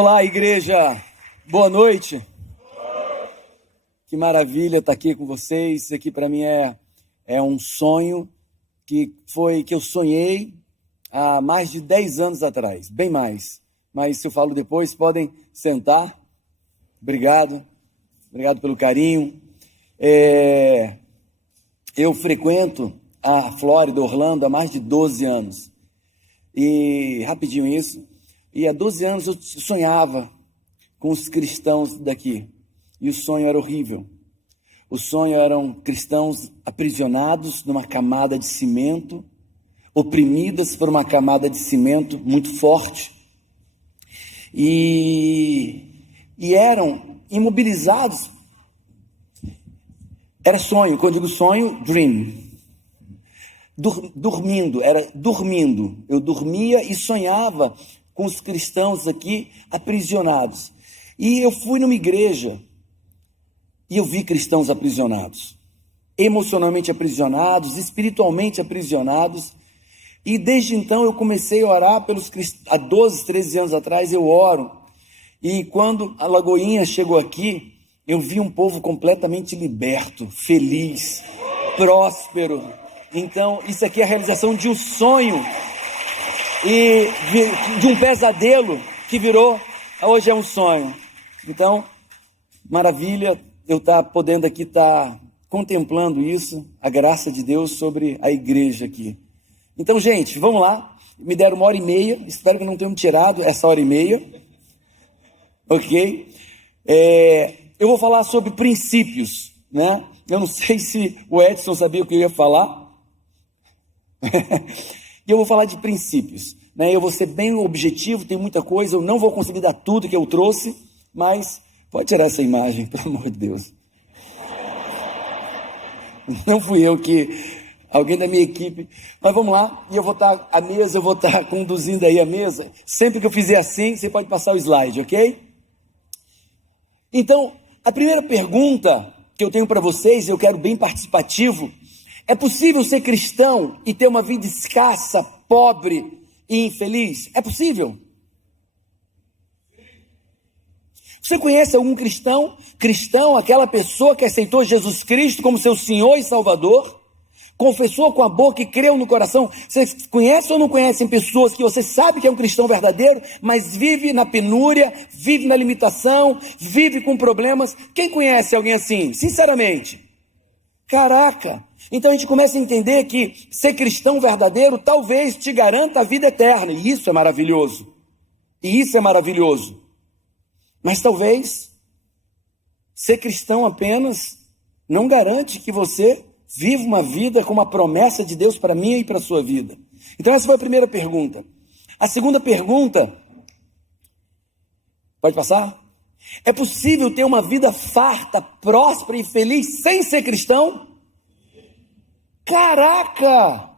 Olá, igreja, boa noite. Que maravilha estar aqui com vocês. Isso aqui para mim é um sonho que eu sonhei há mais de 10 anos atrás, bem mais. Mas se eu falo depois, podem sentar. Obrigado pelo carinho. Eu frequento a Flórida, Orlando, há mais de 12 anos. E rapidinho isso. E há 12 anos eu sonhava com os cristãos daqui. E o sonho era horrível. O sonho eram cristãos aprisionados numa camada de cimento, oprimidas por uma camada de cimento muito forte. E eram imobilizados. Era sonho, quando eu digo sonho, dream. Dormindo. Eu dormia e sonhava com os cristãos aqui aprisionados. E eu fui numa igreja e eu vi cristãos aprisionados, emocionalmente aprisionados, espiritualmente aprisionados. E desde então eu comecei a orar pelos cristãos. Há 12, 13 anos atrás eu oro. E quando a Lagoinha chegou aqui, eu vi um povo completamente liberto, feliz, próspero. Então isso aqui é a realização de um sonho e de um pesadelo que virou, hoje é um sonho. Então, maravilha eu estar podendo aqui estar contemplando isso, a graça de Deus sobre a igreja aqui. Então, gente, vamos lá. Me deram 1h30, espero que não tenham tirado essa 1h30. Ok? Eu vou falar sobre princípios, né? Eu não sei se o Edson sabia o que eu ia falar. E eu vou falar de princípios, né? Eu vou ser bem objetivo, tem muita coisa, eu não vou conseguir dar tudo que eu trouxe, mas pode tirar essa imagem, pelo amor de Deus. Não fui eu alguém da minha equipe, mas vamos lá, e eu vou estar conduzindo aí a mesa. Sempre que eu fizer assim, você pode passar o slide, ok? Então, a primeira pergunta que eu tenho para vocês, eu quero bem participativo: é possível ser cristão e ter uma vida escassa, pobre e infeliz? É possível? Você conhece algum cristão? Cristão, aquela pessoa que aceitou Jesus Cristo como seu Senhor e Salvador, confessou com a boca e creu no coração. Você conhece ou não conhecem pessoas que você sabe que é um cristão verdadeiro, mas vive na penúria, vive na limitação, vive com problemas? Quem conhece alguém assim, sinceramente? Caraca! Então a gente começa a entender que ser cristão verdadeiro talvez te garanta a vida eterna, e isso é maravilhoso. Mas talvez ser cristão apenas não garante que você viva uma vida com uma promessa de Deus para mim e para a sua vida. Então essa foi a primeira pergunta. A segunda pergunta, pode passar? É possível ter uma vida farta, próspera e feliz sem ser cristão? Caraca!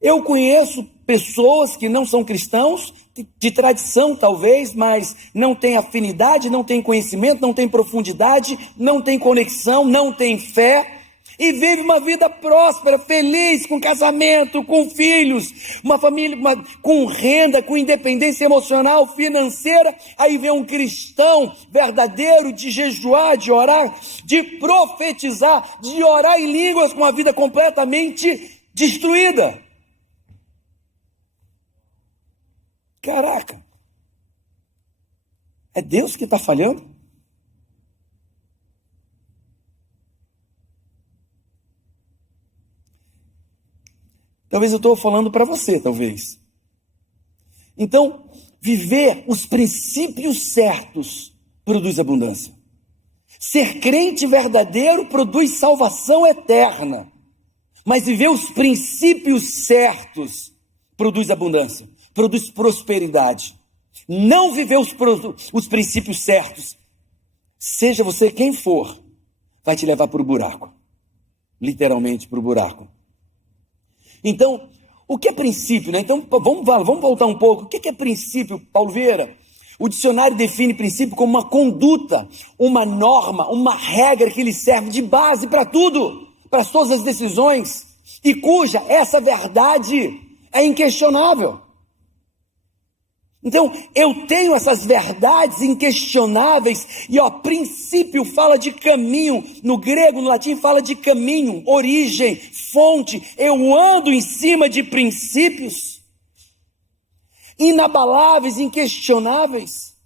Eu conheço pessoas que não são cristãos, de tradição talvez, mas não têm afinidade, não têm conhecimento, não têm profundidade, não têm conexão, não têm fé, e vive uma vida próspera, feliz, com casamento, com filhos, uma família com renda, com independência emocional, financeira. Aí vem um cristão verdadeiro de jejuar, de orar, de profetizar, de orar em línguas, com a vida completamente destruída. Caraca, é Deus que está falhando? Talvez eu estou falando para você, talvez. Então, viver os princípios certos produz abundância. Ser crente verdadeiro produz salvação eterna. Mas viver os princípios certos produz abundância, produz prosperidade. Não viver os princípios certos, seja você quem for, vai te levar para o buraco. Literalmente para o buraco. Então, o que é princípio, né? Então, vamos voltar um pouco. O que é princípio, Paulo Vieira? O dicionário define princípio como uma conduta, uma norma, uma regra que lhe serve de base para tudo, para todas as decisões, e cuja essa verdade é inquestionável. Então, eu tenho essas verdades inquestionáveis, e princípio fala de caminho, no grego, no latim fala de caminho, origem, fonte. Eu ando em cima de princípios inabaláveis, inquestionáveis,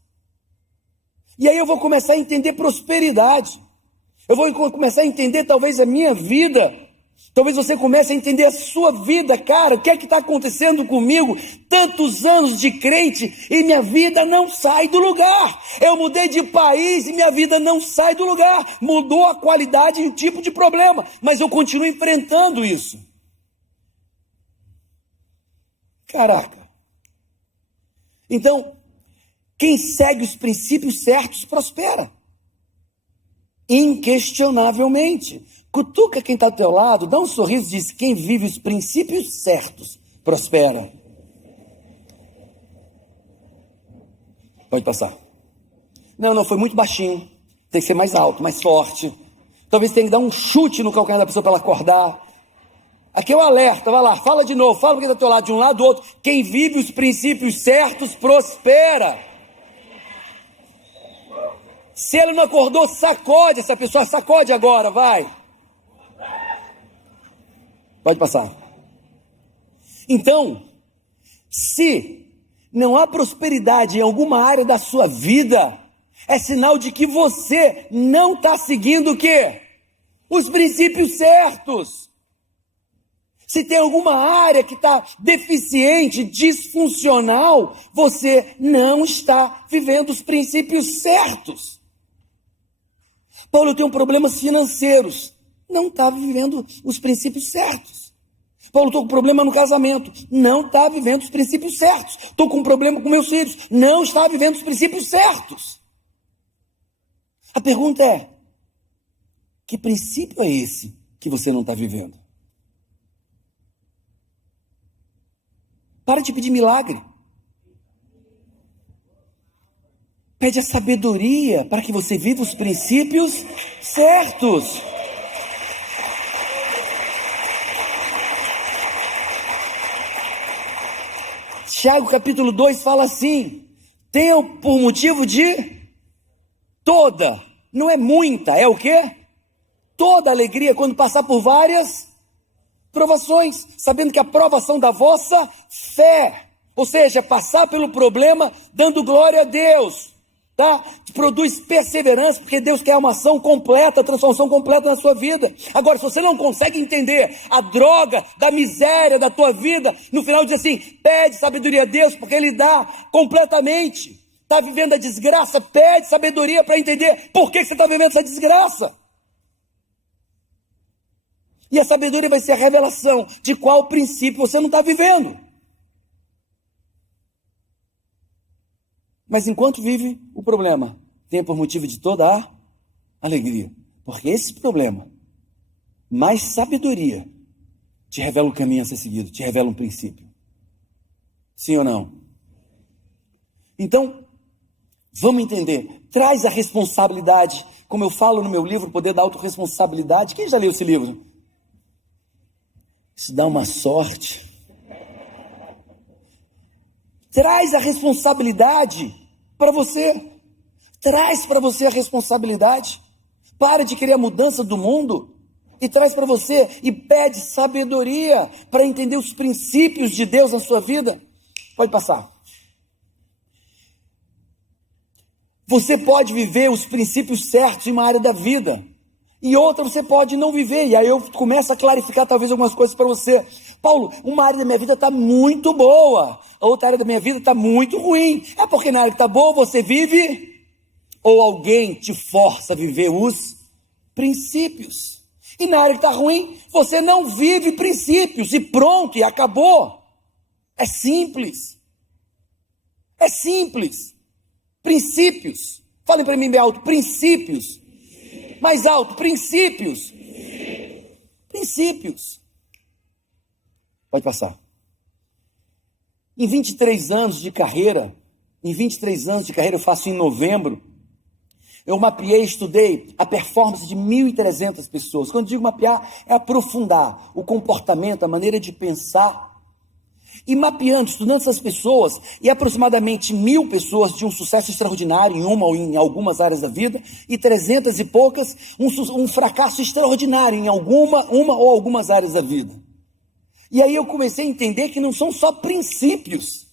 e aí eu vou começar a entender prosperidade, eu vou começar a entender talvez a minha vida. Talvez você comece a entender a sua vida. Cara, o que é que está acontecendo comigo? Tantos anos de crente e minha vida não sai do lugar. Eu mudei de país e minha vida não sai do lugar. Mudou a qualidade e o tipo de problema, mas eu continuo enfrentando isso. Caraca. Então, quem segue os princípios certos prospera. Inquestionavelmente. Cutuca quem está ao teu lado, dá um sorriso e diz: quem vive os princípios certos prospera. Pode passar. Não, foi muito baixinho. Tem que ser mais alto, mais forte. Talvez tenha que dar um chute no calcanhar da pessoa para ela acordar. Aqui é o alerta, vai lá, fala de novo, fala para quem está ao teu lado, de um lado do outro. Quem vive os princípios certos prospera. Se ele não acordou, sacode essa pessoa, sacode agora, vai. Pode passar. Então, se não há prosperidade em alguma área da sua vida, é sinal de que você não está seguindo o quê? Os princípios certos. Se tem alguma área que está deficiente, disfuncional, você não está vivendo os princípios certos. Paulo, eu tenho problemas financeiros. Não está vivendo os princípios certos. Paulo, estou com problema no casamento. Não está vivendo os princípios certos. Estou com problema com meus filhos. Não está vivendo os princípios certos. A pergunta é: que princípio é esse que você não está vivendo? Para de pedir milagre. Pede a sabedoria para que você viva os princípios certos. Tiago capítulo 2 fala assim: tenham por motivo de toda, não é muita, é o quê? Toda alegria quando passar por várias provações, sabendo que a provação da vossa fé, ou seja, passar pelo problema dando glória a Deus, tá? Produz perseverança, porque Deus quer uma ação completa, transformação completa na sua vida. Agora, se você não consegue entender a droga da miséria da tua vida, no final diz assim: pede sabedoria a Deus, porque Ele dá completamente. Está vivendo a desgraça, pede sabedoria para entender por que você está vivendo essa desgraça. E a sabedoria vai ser a revelação de qual princípio você não está vivendo. Mas enquanto vive o problema, tenha por motivo de toda a alegria. Porque esse problema, mais sabedoria, te revela o caminho a ser seguido, te revela um princípio. Sim ou não? Então, vamos entender. Traz a responsabilidade. Como eu falo no meu livro, o Poder da Autorresponsabilidade. Quem já leu esse livro? Isso dá uma sorte. Traz a responsabilidade para você. Traz para você a responsabilidade. Para de querer a mudança do mundo e traz para você e pede sabedoria para entender os princípios de Deus na sua vida. Pode passar. Você pode viver os princípios certos em uma área da vida e outra você pode não viver. E aí eu começo a clarificar talvez algumas coisas para você. Paulo, uma área da minha vida está muito boa, a outra área da minha vida está muito ruim. É porque na área que está boa você vive, ou alguém te força a viver os princípios. E na área que está ruim, você não vive princípios, e pronto, e acabou. É simples. É simples. Princípios. Falem para mim bem alto, princípios. Mais alto, princípios. Princípios. Pode passar. Em 23 anos de carreira, eu faço em novembro, eu mapeei, estudei a performance de 1.300 pessoas. Quando digo mapear, é aprofundar o comportamento, a maneira de pensar. E mapeando, estudando essas pessoas, e aproximadamente 1.000 pessoas de um sucesso extraordinário em uma ou em algumas áreas da vida, e 300 e poucas, um fracasso extraordinário em uma ou algumas áreas da vida. E aí eu comecei a entender que não são só princípios.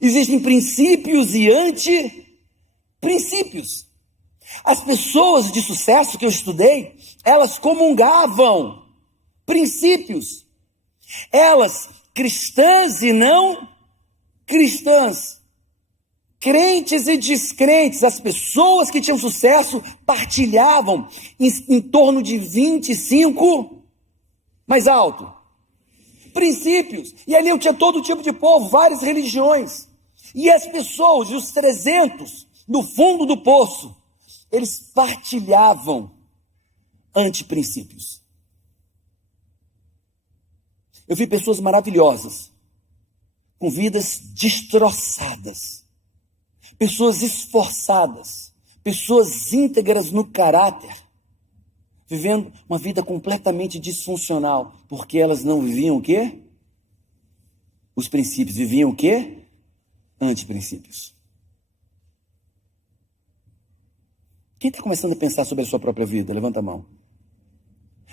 Existem princípios e anti-princípios. As pessoas de sucesso que eu estudei, elas comungavam princípios. Elas, cristãs e não cristãs, crentes e descrentes, as pessoas que tinham sucesso partilhavam em torno de 25, mais alto, princípios. E ali eu tinha todo tipo de povo, várias religiões. E as pessoas, os 300, no fundo do poço, eles partilhavam antiprincípios. Eu vi pessoas maravilhosas, com vidas destroçadas, pessoas esforçadas, pessoas íntegras no caráter, vivendo uma vida completamente disfuncional, porque elas não viviam o quê? Os princípios, viviam o quê? Antiprincípios. Quem está começando a pensar sobre a sua própria vida? Levanta a mão.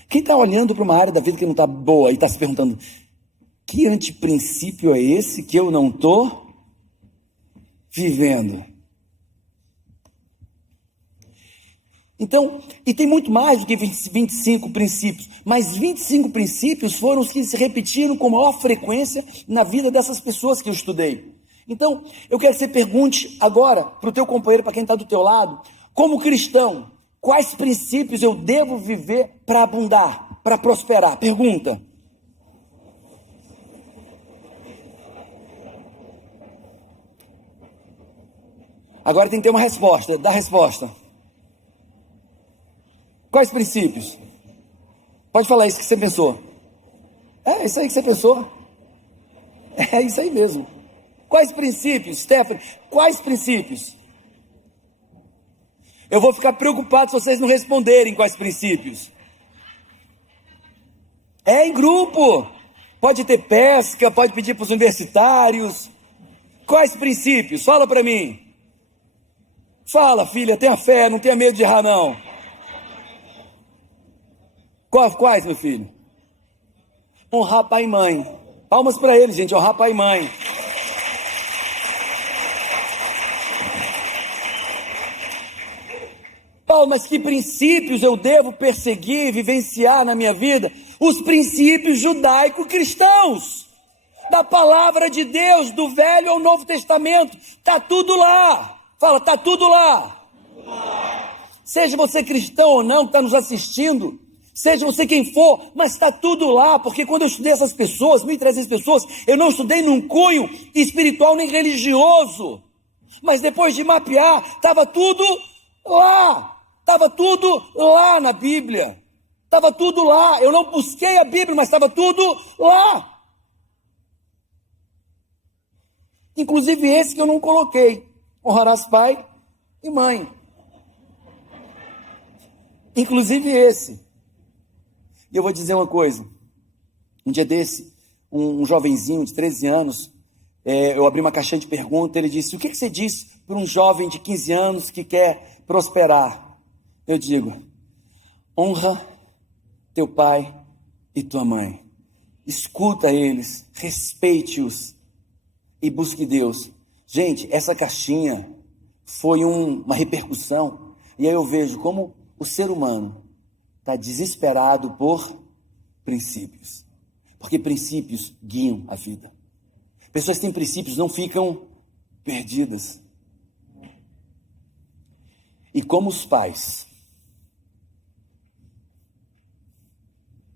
Quem está olhando para uma área da vida que não está boa e está se perguntando, que antiprincípio é esse que eu não estou vivendo? Então, e tem muito mais do que 25 princípios, mas 25 princípios foram os que se repetiram com maior frequência na vida dessas pessoas que eu estudei. Então, eu quero que você pergunte agora para o teu companheiro, para quem está do teu lado, como cristão, quais princípios eu devo viver para abundar, para prosperar? Pergunta. Agora tem que ter uma resposta, dá a resposta. Quais princípios? Pode falar isso que você pensou. É isso aí que você pensou. É isso aí mesmo. Quais princípios, Stephanie? Quais princípios? Eu vou ficar preocupado se vocês não responderem quais princípios. É em grupo. Pode ter pesca, pode pedir para os universitários. Quais princípios? Fala para mim. Fala, filha, tenha fé, não tenha medo de errar, não. Quais, meu filho? Honrar pai e mãe. Palmas para eles, gente, honrar pai e mãe. Paulo, mas que princípios eu devo perseguir, vivenciar na minha vida? Os princípios judaico-cristãos, da palavra de Deus, do Velho ao Novo Testamento, está tudo lá. Fala, está tudo lá. Seja você cristão ou não, que está nos assistindo, seja você quem for, mas está tudo lá, porque quando eu estudei essas pessoas, 1.300 pessoas, eu não estudei num cunho espiritual nem religioso, mas depois de mapear, estava tudo lá. Estava tudo lá na Bíblia. Estava tudo lá. Eu não busquei a Bíblia, mas estava tudo lá. Inclusive esse que eu não coloquei. Honrarás pai e mãe. Inclusive esse. E eu vou dizer uma coisa. Um dia desse, um jovenzinho de 13 anos, eu abri uma caixinha de perguntas, ele disse, o que você diz para um jovem de 15 anos que quer prosperar? Eu digo, honra teu pai e tua mãe, escuta eles, respeite-os e busque Deus. Gente, essa caixinha foi uma repercussão, e aí eu vejo como o ser humano está desesperado por princípios, porque princípios guiam a vida. Pessoas que têm princípios não ficam perdidas. E como os pais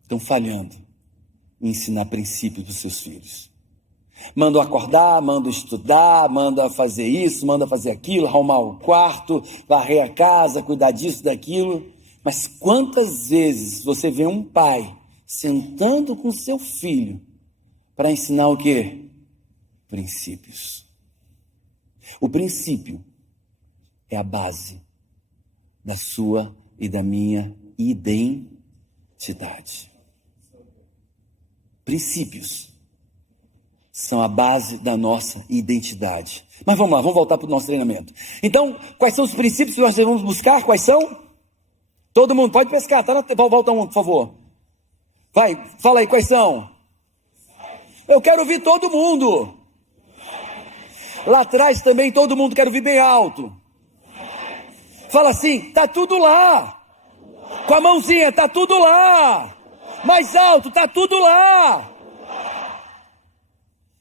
estão falhando em ensinar princípios para os seus filhos. Mandam acordar, mandam estudar, mandam fazer isso, mandam fazer aquilo, arrumar o quarto, varrer a casa, cuidar disso, daquilo. Mas quantas vezes você vê um pai sentando com seu filho para ensinar o quê? Princípios. O princípio é a base da sua e da minha identidade. Princípios são a base da nossa identidade. Mas vamos lá, vamos voltar para o nosso treinamento. Então, quais são os princípios que nós devemos buscar? Quais são? Todo mundo, pode pescar, volta um, por favor. Vai, fala aí, quais são? Eu quero ouvir todo mundo. Lá atrás também todo mundo quer ouvir bem alto. Fala assim, tá tudo lá. Com a mãozinha, tá tudo lá. Mais alto, tá tudo lá.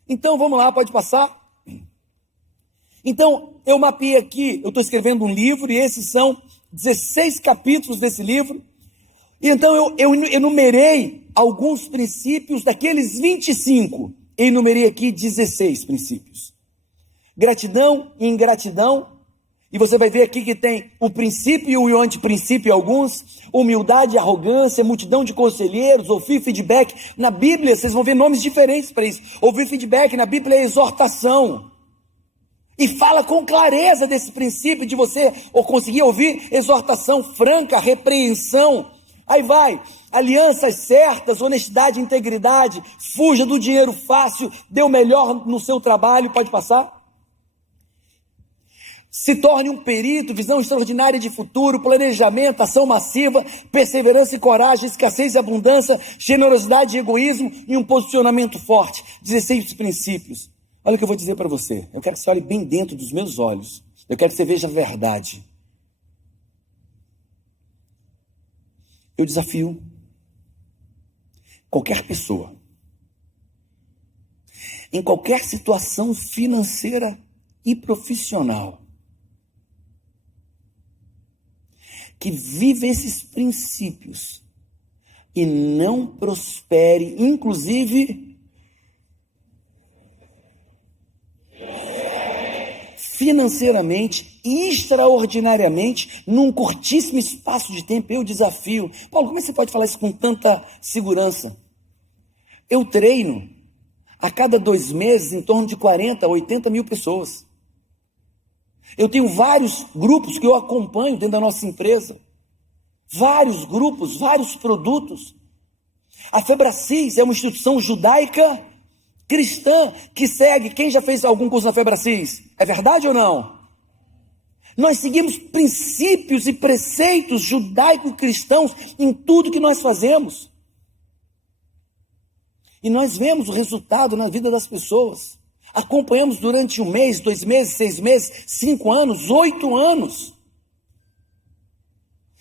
Então vamos lá, pode passar. Então eu mapeei aqui, eu estou escrevendo um livro e esses são 16 capítulos desse livro. E então eu enumerei alguns princípios daqueles 25. Eu enumerei aqui 16 princípios. Gratidão e ingratidão. E você vai ver aqui que tem o princípio e o antiprincípio alguns, humildade, arrogância, multidão de conselheiros, ouvir feedback. Na Bíblia, vocês vão ver nomes diferentes para isso. Ouvir feedback na Bíblia é exortação. E fala com clareza desse princípio de você ou conseguir ouvir exortação franca, repreensão. Aí vai, alianças certas, honestidade, integridade, fuja do dinheiro fácil, dê o melhor no seu trabalho, pode passar? Se torne um perito, visão extraordinária de futuro, planejamento, ação massiva, perseverança e coragem, escassez e abundância, generosidade e egoísmo e um posicionamento forte. 16 princípios. Olha o que eu vou dizer para você. Eu quero que você olhe bem dentro dos meus olhos. Eu quero que você veja a verdade. Eu desafio qualquer pessoa, em qualquer situação financeira e profissional, que vive esses princípios e não prospere, inclusive financeiramente, extraordinariamente, num curtíssimo espaço de tempo. Eu desafio. Paulo, como é que você pode falar isso com tanta segurança? Eu treino a cada 2 meses em torno de 40 a 80 mil pessoas. Eu tenho vários grupos que eu acompanho dentro da nossa empresa. Vários grupos, vários produtos. A Febracis é uma instituição judaica cristã que segue. Quem já fez algum curso na Febracis? É verdade ou não? Nós seguimos princípios e preceitos judaico-cristãos em tudo que nós fazemos. E nós vemos o resultado na vida das pessoas. Acompanhamos durante 1 mês, 2 meses, 6 meses, 5 anos, 8 anos.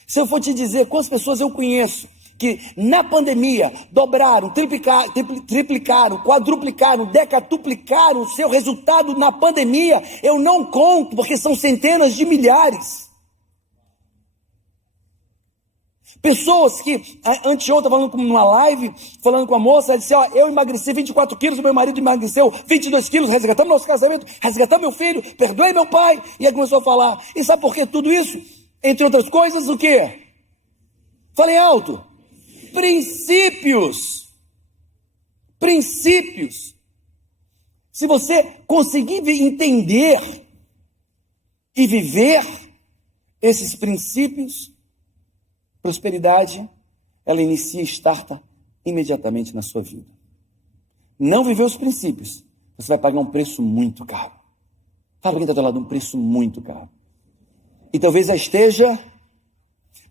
Se eu for te dizer quantas pessoas eu conheço que na pandemia dobraram, triplicaram, quadruplicaram, decatuplicaram o seu resultado na pandemia, eu não conto, porque são centenas de milhares. Pessoas que, anteontem, falando numa live, falando com a moça, ela disse, ó, eu emagreci 24 quilos, meu marido emagreceu 22 quilos, resgatamos nosso casamento, resgatamos meu filho, perdoei meu pai, e aí começou a falar. E sabe por que tudo isso? Entre outras coisas, o quê? Falem alto. Princípios. Princípios. Se você conseguir entender e viver esses princípios, prosperidade, ela inicia e starta imediatamente na sua vida. Não viver os princípios, você vai pagar um preço muito caro. Fala para quem está do teu lado, um preço muito caro. E talvez já esteja,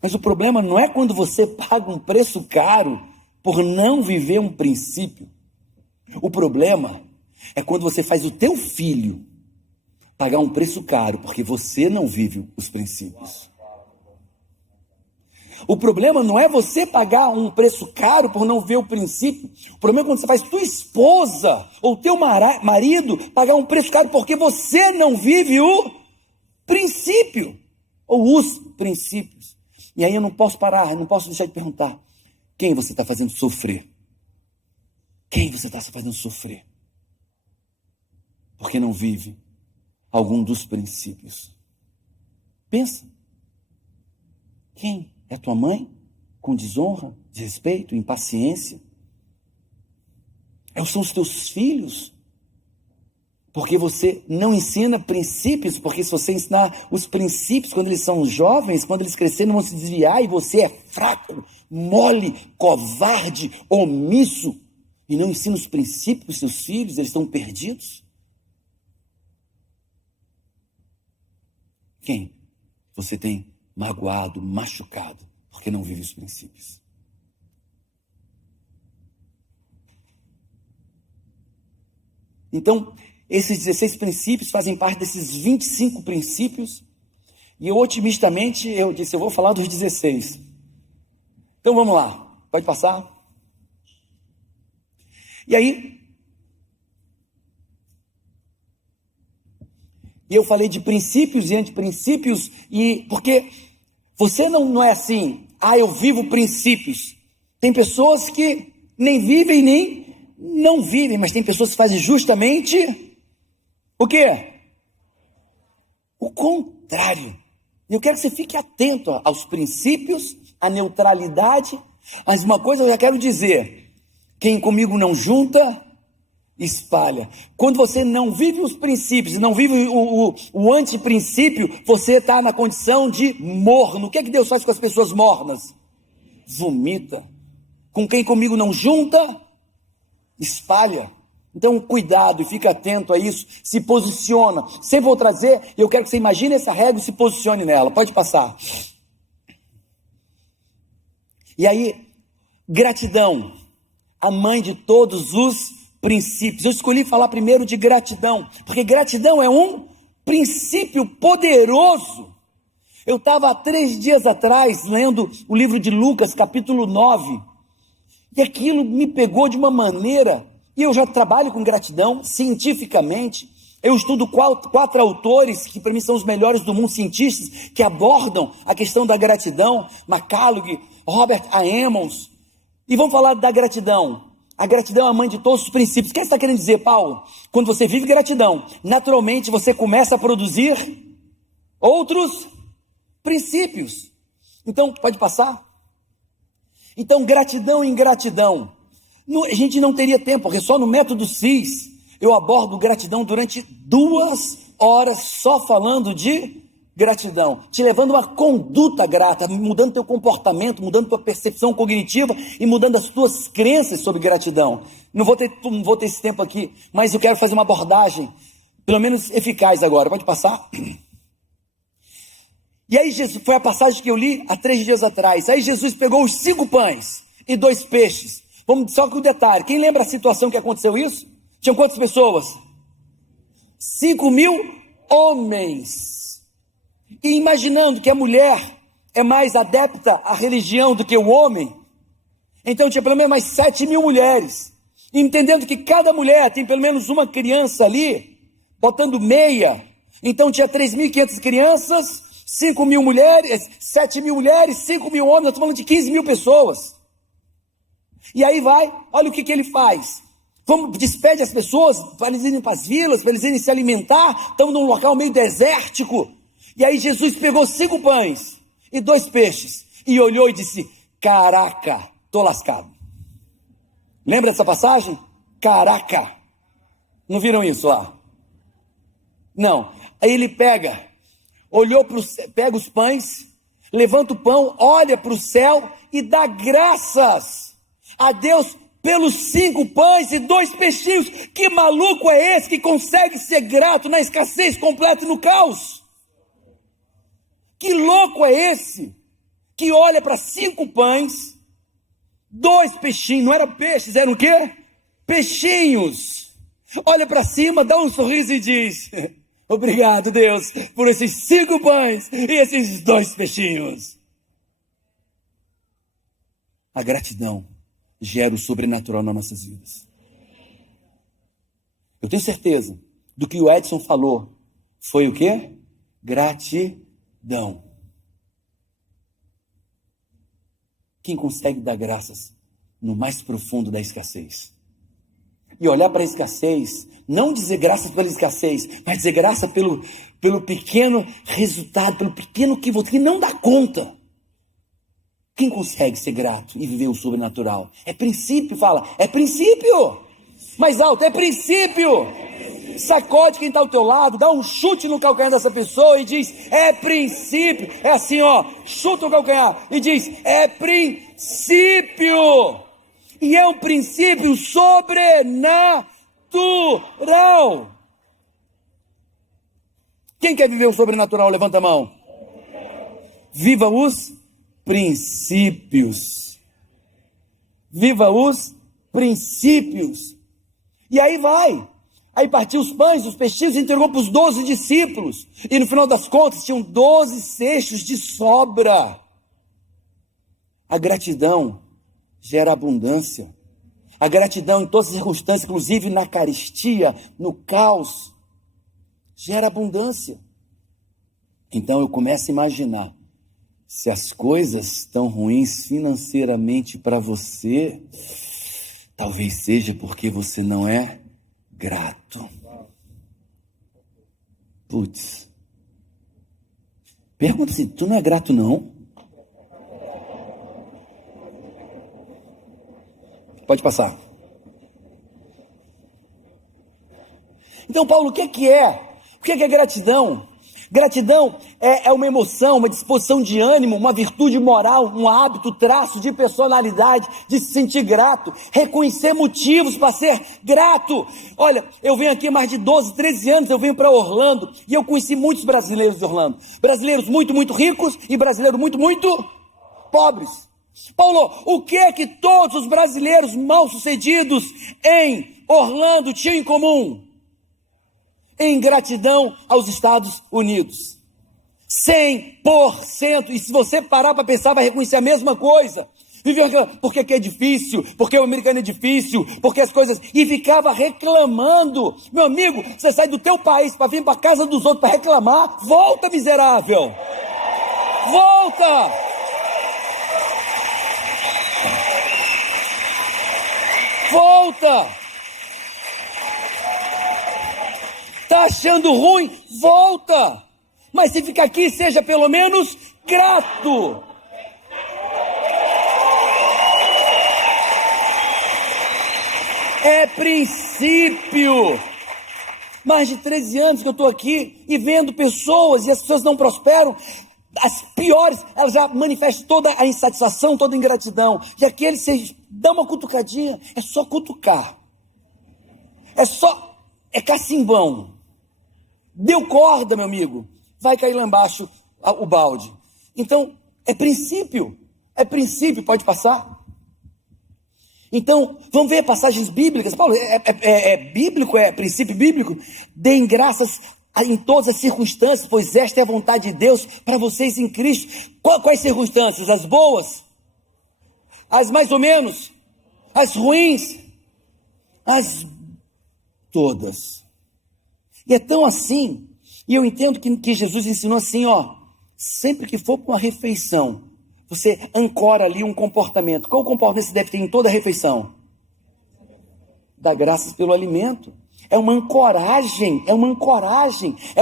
mas o problema não é quando você paga um preço caro por não viver um princípio. O problema é quando você faz o teu filho pagar um preço caro porque você não vive os princípios. O problema não é você pagar um preço caro por não ver o princípio. O problema é quando você faz tua esposa ou teu marido pagar um preço caro porque você não vive o princípio ou os princípios. E aí eu não posso parar, eu não posso deixar de perguntar: quem você está fazendo sofrer? Quem você está fazendo sofrer? Porque não vive algum dos princípios. Pensa. Quem? É tua mãe? Com desonra, desrespeito, impaciência? São os teus filhos? Porque você não ensina princípios, porque se você ensinar os princípios quando eles são jovens, quando eles crescerem vão se desviar e você é fraco, mole, covarde, omisso. e não ensina os princípios para os seus filhos, eles estão perdidos? Quem você tem magoado, machucado, porque não vive os princípios? Então, esses 16 princípios fazem parte desses 25 princípios, e eu otimistamente, eu disse, eu vou falar dos 16. Então vamos lá, pode passar? E aí, eu falei de princípios e antiprincípios, e porque você não é assim, eu vivo princípios. Tem pessoas que nem vivem, nem não vivem, mas tem pessoas que fazem justamente o quê? O contrário. Eu quero que você fique atento aos princípios, à neutralidade, mas uma coisa eu já quero dizer: quem comigo não junta, espalha. Quando você não vive os princípios, não vive o antiprincípio, você está na condição de morno. O que é que Deus faz com as pessoas mornas? Vomita. Com quem comigo não junta, espalha. Então cuidado e fica atento a isso, se posiciona. Sempre vou trazer, eu quero que você imagine essa regra e se posicione nela. Pode passar. E aí, gratidão, a mãe de todos os princípios. Eu escolhi falar primeiro de gratidão, porque gratidão é um princípio poderoso. Eu estava há 3 dias atrás lendo o livro de Lucas, capítulo 9, e aquilo me pegou de uma maneira, e eu já trabalho com gratidão cientificamente. Eu estudo 4 autores que para mim são os melhores do mundo, cientistas, que abordam a questão da gratidão: McCallum, Robert A. Emmons, e vamos falar da gratidão. A gratidão é a mãe de todos os princípios. O que você está querendo dizer, Paulo? Quando você vive gratidão, naturalmente você começa a produzir outros princípios. Então, pode passar? Então, gratidão em gratidão. A gente não teria tempo, porque só no método CIS eu abordo gratidão durante 2 horas só falando de gratidão, te levando a uma conduta grata, mudando teu comportamento, mudando tua percepção cognitiva e mudando as tuas crenças sobre gratidão. Não vou ter esse tempo aqui, mas eu quero fazer uma abordagem, pelo menos eficaz agora. Pode passar? E aí Jesus, foi a passagem que eu li há 3 dias atrás. Aí Jesus pegou os 5 pães e 2 peixes. Vamos só com o detalhe. Quem lembra a situação que aconteceu isso? Tinham quantas pessoas? 5.000 homens. E imaginando que a mulher é mais adepta à religião do que o homem, então tinha pelo menos mais 7.000 mulheres. E entendendo que cada mulher tem pelo menos uma criança ali, botando meia, então tinha 3.500 crianças, 5.000 mulheres, 7.000 mulheres, 5.000 homens, nós estamos falando de 15.000 pessoas. E aí vai, olha o que ele faz. Despede as pessoas para eles irem para as vilas, para eles irem se alimentar. Estamos num local meio desértico. E aí Jesus pegou 5 pães e 2 peixes e olhou e disse: caraca, estou lascado. Lembra dessa passagem? Caraca. Não viram isso lá? Não. Aí ele pega os pães, levanta o pão, olha para o céu e dá graças a Deus pelos 5 pães e 2 peixinhos. Que maluco é esse que consegue ser grato na escassez completa e no caos? Que louco é esse que olha para 5 pães, 2 peixinhos, não eram peixes, eram o quê? Peixinhos. Olha para cima, dá um sorriso e diz: obrigado, Deus, por esses 5 pães e esses 2 peixinhos. A gratidão gera o sobrenatural nas nossas vidas. Eu tenho certeza do que o Edson falou foi o quê? Gratidão. Quem consegue dar graças no mais profundo da escassez? E olhar para a escassez, não dizer graças pela escassez, mas dizer graça pelo pequeno resultado, pelo pequeno que você não dá conta. Quem consegue ser grato e viver o sobrenatural? É princípio, fala, é princípio. Mais alto, é princípio. Sacode quem está ao teu lado, dá um chute no calcanhar dessa pessoa e diz: é princípio. É assim, ó, chuta o calcanhar e diz: é princípio. E é um princípio sobrenatural. Quem quer viver o sobrenatural? Levanta a mão. Viva os princípios. Viva os princípios. E aí vai. Aí partiu os pães, os peixinhos e entregou para os 12 discípulos. E no final das contas tinham 12 cestos de sobra. A gratidão gera abundância. A gratidão em todas as circunstâncias, inclusive na carestia, no caos, gera abundância. Então eu começo a imaginar, se as coisas estão ruins financeiramente para você, talvez seja porque você não é grato. Putz. Pergunta se tu não é grato não? Pode passar. Então, Paulo, o que é? O que é gratidão? Gratidão é uma emoção, uma disposição de ânimo, uma virtude moral, um hábito, traço de personalidade, de se sentir grato, reconhecer motivos para ser grato. Olha, eu venho aqui há mais de 12, 13 anos, eu venho para Orlando e eu conheci muitos brasileiros de Orlando. Brasileiros muito, muito ricos e brasileiros muito, muito pobres. Paulo, o que é que todos os brasileiros mal-sucedidos em Orlando tinham em comum? Em gratidão aos Estados Unidos. 100%. E se você parar para pensar, vai reconhecer a mesma coisa. Porque que é difícil, porque o americano é difícil, porque as coisas... E ficava reclamando. Meu amigo, você sai do teu país para vir para a casa dos outros para reclamar. Volta, miserável. Volta. Volta. Está achando ruim? Volta! Mas se ficar aqui, seja pelo menos grato. É princípio. Mais de 13 anos que eu estou aqui e vendo pessoas, e as pessoas não prosperam. As piores, elas já manifestam toda a insatisfação, toda a ingratidão. E aquele, você dá uma cutucadinha, é só cutucar. É cacimbão. Deu corda, meu amigo, vai cair lá embaixo o balde. Então, é princípio, pode passar. Então, vamos ver passagens bíblicas. Paulo, é bíblico, é princípio bíblico? Deem graças em todas as circunstâncias, pois esta é a vontade de Deus para vocês em Cristo. Quais circunstâncias? As boas? As mais ou menos? As ruins? Todas. E é tão assim, e eu entendo que Jesus ensinou assim, sempre que for para uma refeição, você ancora ali um comportamento. Qual comportamento você deve ter em toda a refeição? Dar graças pelo alimento. É uma ancoragem, é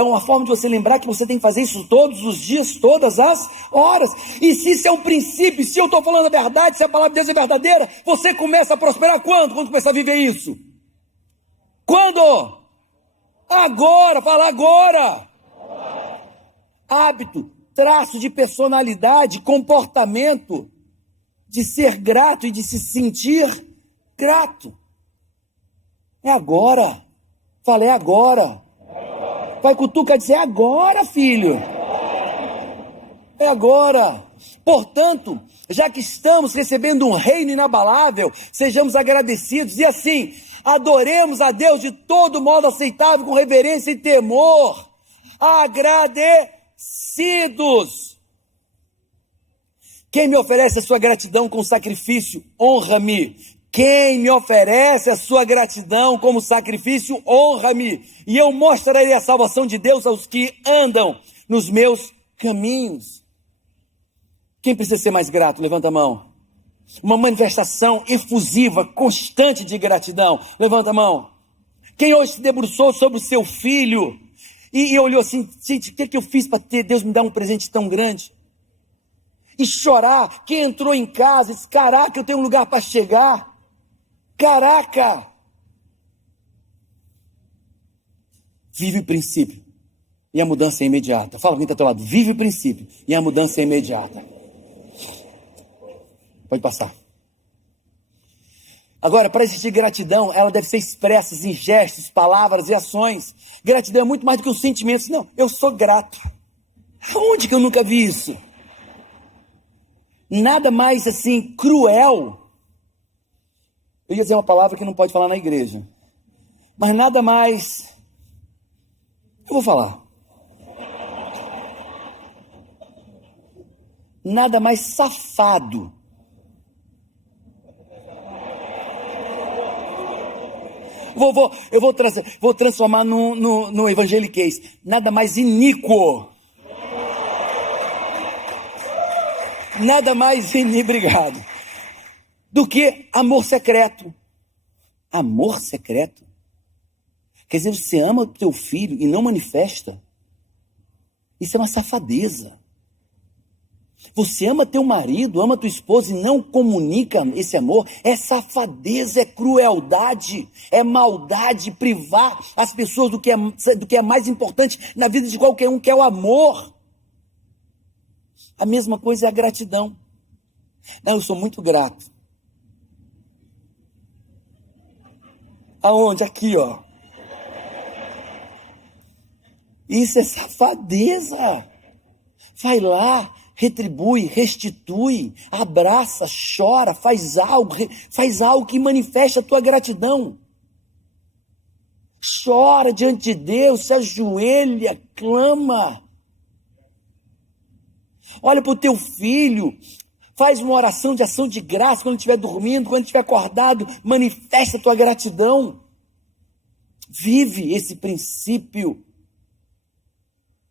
uma forma de você lembrar que você tem que fazer isso todos os dias, todas as horas. E se isso é um princípio, se eu estou falando a verdade, se a palavra de Deus é verdadeira, você começa a prosperar quando? Quando começa a viver isso? Quando? Agora, fala agora. Hábito, traço de personalidade, comportamento, de ser grato e de se sentir grato. É agora. Fala, é agora. Vai cutucar e dizer, é agora, filho. É agora. Portanto, já que estamos recebendo um reino inabalável, sejamos agradecidos e assim, adoremos a Deus de todo modo aceitável, com reverência e temor. Agradecidos. Quem me oferece a sua gratidão com sacrifício, honra-me. Quem me oferece a sua gratidão como sacrifício, honra-me. E eu mostrarei a salvação de Deus aos que andam nos meus caminhos. Quem precisa ser mais grato? Levanta a mão. Uma manifestação efusiva, constante de gratidão. Levanta a mão. Quem hoje se debruçou sobre o seu filho e olhou assim, gente, o que eu fiz para ter Deus me dar um presente tão grande? E chorar. Quem entrou em casa e disse, caraca, eu tenho um lugar para chegar. Caraca. Vive o princípio e a mudança é imediata. Fala quem está ao teu lado. Vive o princípio e a mudança é imediata. Pode passar. Agora, para existir gratidão, ela deve ser expressa em gestos, palavras e ações. Gratidão é muito mais do que os sentimentos. Não, eu sou grato. Aonde que eu nunca vi isso? Nada mais assim cruel. Eu ia dizer uma palavra que não pode falar na igreja. Mas nada mais... Eu vou falar. Nada mais safado. Eu vou transformar no evangeliquez. Nada mais iníquo. Nada mais obrigado. Do que amor secreto. Amor secreto? Quer dizer, você ama o teu filho e não manifesta? Isso é uma safadeza. Você ama teu marido, ama tua esposa e não comunica esse amor, é safadeza, é crueldade, é maldade, privar as pessoas do que é mais importante na vida de qualquer um, que é o amor. A mesma coisa é a gratidão. Não, eu sou muito grato. Aonde? Aqui, ó. Isso é safadeza. Vai lá, retribui, restitui, abraça, chora, faz algo que manifeste a tua gratidão. Chora diante de Deus, se ajoelha, clama. Olha para o teu filho, faz uma oração de ação de graça quando estiver dormindo, quando estiver acordado, manifesta a tua gratidão. Vive esse princípio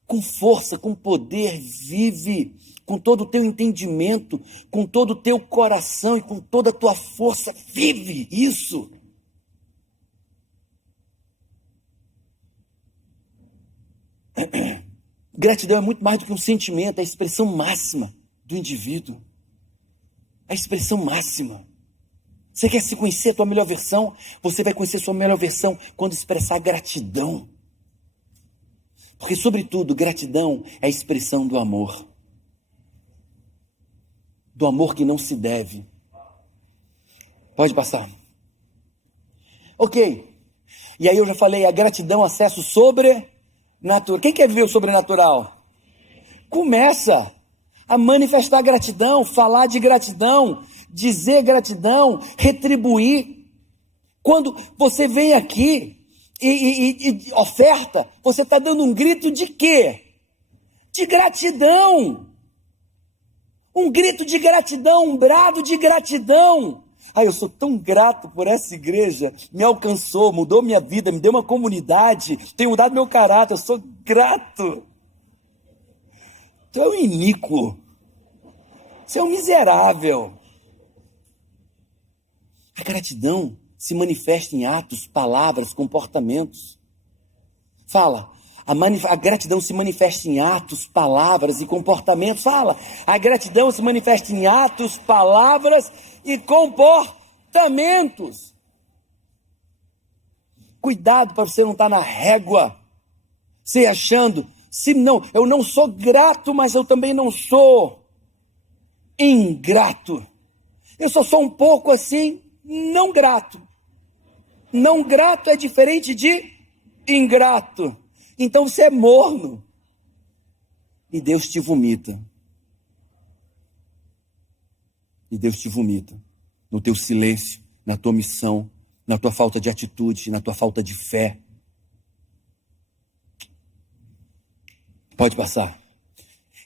com força, com poder, vive com todo o teu entendimento, com todo o teu coração e com toda a tua força, vive isso. Gratidão é muito mais do que um sentimento, é a expressão máxima do indivíduo. A expressão máxima. Você quer se conhecer a tua melhor versão? Você vai conhecer a sua melhor versão quando expressar gratidão. Porque, sobretudo, gratidão é a expressão do amor. Do amor que não se deve. Pode passar. Ok. E aí eu já falei, a gratidão, acesso sobrenatural. Quem quer viver o sobrenatural? Começa a manifestar gratidão, falar de gratidão, dizer gratidão, retribuir. Quando você vem aqui e oferta, você está dando um grito de quê? De gratidão. Um grito de gratidão, um brado de gratidão. Eu sou tão grato por essa igreja, me alcançou, mudou minha vida, me deu uma comunidade, tem mudado meu caráter, eu sou grato. Tu é um iníquo, você é um miserável. A gratidão se manifesta em atos, palavras, comportamentos. Fala, a gratidão se manifesta em atos, palavras e comportamentos. Fala, a gratidão se manifesta em atos, palavras e comportamentos. Cuidado para você não estar na régua, se achando, eu não sou grato, mas eu também não sou ingrato. Eu só sou um pouco assim, não grato. Não grato é diferente de ingrato. Então você é morno. E Deus te vomita. E Deus te vomita. No teu silêncio, na tua omissão, na tua falta de atitude, na tua falta de fé. Pode passar.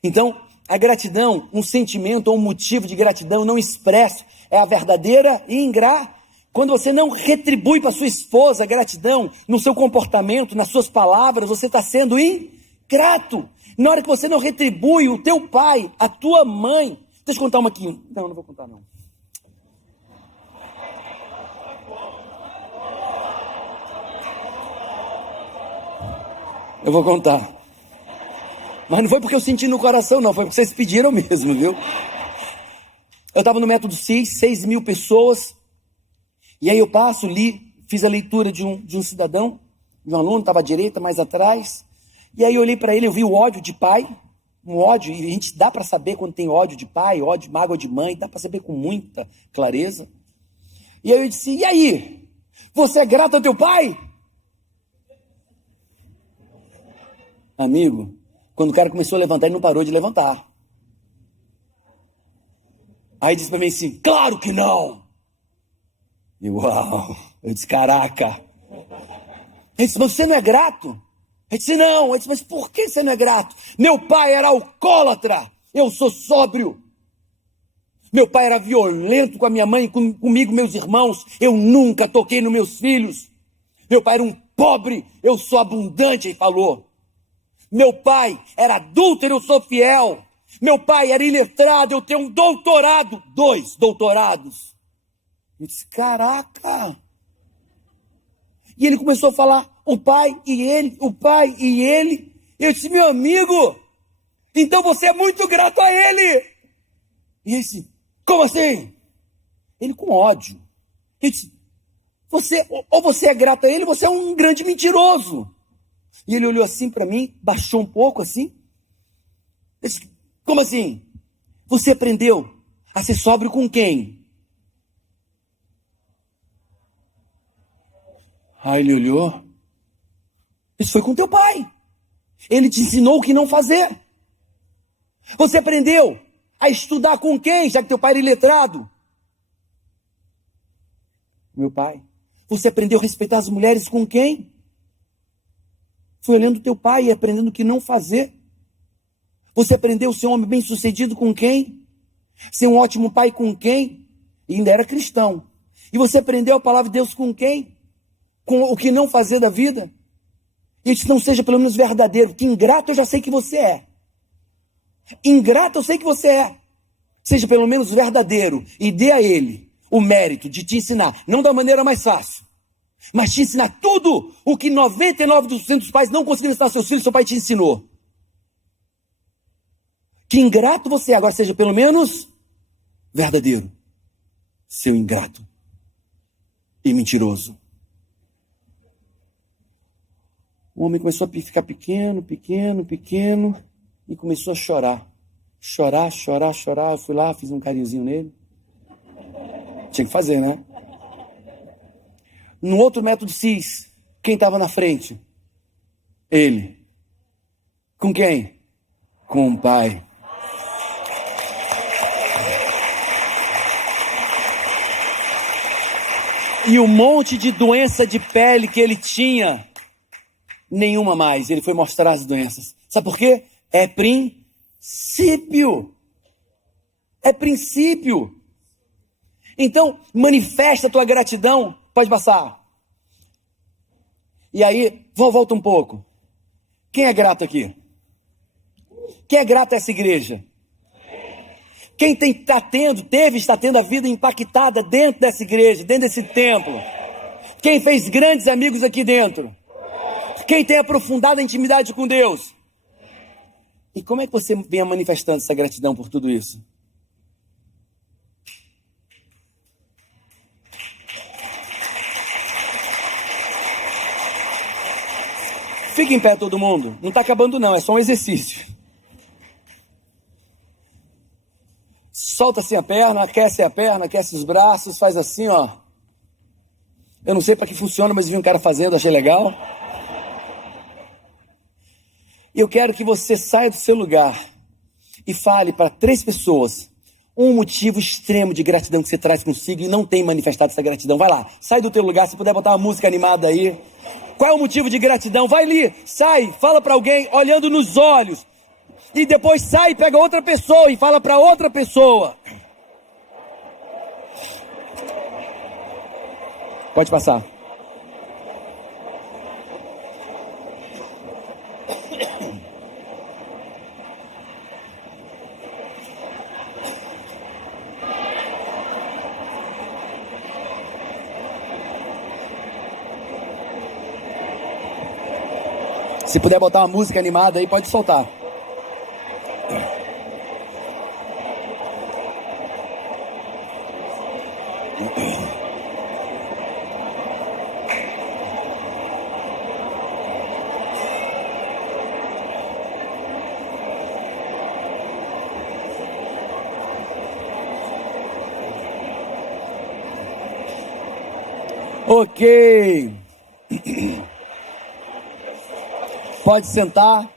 Então, a gratidão, um sentimento ou um motivo de gratidão não expresso, é a verdadeira ingratidão. Quando você não retribui para sua esposa a gratidão no seu comportamento, nas suas palavras, você está sendo ingrato. Na hora que você não retribui o teu pai, a tua mãe... Deixa eu contar uma aqui. Não vou contar não. Eu vou contar. Mas não foi porque eu senti no coração não, foi porque vocês pediram mesmo, viu? Eu estava no Método CIS, 6.000 pessoas... E aí eu fiz a leitura de um cidadão, de um aluno, estava à direita, mais atrás. E aí eu olhei para ele, eu vi o ódio de pai, um ódio, e a gente dá para saber quando tem ódio de pai, ódio, mágoa de mãe, dá para saber com muita clareza. E aí eu disse, e aí? Você é grato ao teu pai? Amigo, quando o cara começou a levantar, ele não parou de levantar. Aí disse para mim assim, claro que não. E uau, eu disse, caraca. Ele disse, mas você não é grato? Eu disse, não. Ele disse, mas por que você não é grato? Meu pai era alcoólatra, eu sou sóbrio. Meu pai era violento com a minha mãe, comigo, meus irmãos. Eu nunca toquei nos meus filhos. Meu pai era um pobre, eu sou abundante, ele falou. Meu pai era adúltero, eu sou fiel. Meu pai era iletrado, eu tenho um doutorado. 2 doutorados. Eu disse, caraca. E ele começou a falar, o pai e ele, o pai e ele. Eu disse, meu amigo, então você é muito grato a ele. E ele disse, como assim? Ele com ódio. Ele disse, ou você é grato a ele, ou você é um grande mentiroso. E ele olhou assim para mim, baixou um pouco assim. Eu disse, como assim? Você aprendeu a ser sóbrio com quem? Aí ele olhou. Isso foi com teu pai. Ele te ensinou o que não fazer. Você aprendeu a estudar com quem, já que teu pai era iletrado? Meu pai. Você aprendeu a respeitar as mulheres com quem? Foi olhando teu pai e aprendendo o que não fazer. Você aprendeu a ser um homem bem-sucedido com quem? Ser um ótimo pai com quem? E ainda era cristão. E você aprendeu a palavra de Deus com quem? Com o que não fazer da vida? Isso não seja pelo menos verdadeiro. Que ingrato eu já sei que você é. Ingrato eu sei que você é. Seja pelo menos verdadeiro e dê a ele o mérito de te ensinar. Não da maneira mais fácil, mas te ensinar tudo o que 99% dos pais não conseguiram ensinar seus filhos, seu pai te ensinou. Que ingrato você é. Agora seja pelo menos verdadeiro. Seu ingrato e mentiroso. O homem começou a ficar pequeno e começou a chorar. Chorar. Eu fui lá, fiz um carinhozinho nele. Tinha que fazer, né? No outro método CIS, quem estava na frente? Ele. Com quem? Com o pai. E o monte de doença de pele que ele tinha, nenhuma mais. Ele foi mostrar as doenças. Sabe por quê? É princípio. É princípio. Então, manifesta a tua gratidão. Pode passar. E aí, volta um pouco. Quem é grato aqui? Quem é grato a essa igreja? Quem está tendo a vida impactada dentro dessa igreja, dentro desse templo? Quem fez grandes amigos aqui dentro? Quem tem aprofundado a intimidade com Deus? E como é que você vem manifestando essa gratidão por tudo isso? Fica em pé todo mundo. Não está acabando não, é só um exercício. Solta assim a perna, aquece os braços, faz assim, ó. Eu não sei para que funciona, mas vi um cara fazendo, achei legal. E eu quero que você saia do seu lugar e fale para 3 pessoas um motivo extremo de gratidão que você traz consigo e não tem manifestado essa gratidão. Vai lá, sai do teu lugar, se puder botar uma música animada aí. Qual é o motivo de gratidão? Vai ali, sai, fala para alguém olhando nos olhos. E depois sai e pega outra pessoa e fala para outra pessoa. Pode passar. Se puder botar uma música animada aí, pode soltar. Ok. Pode sentar.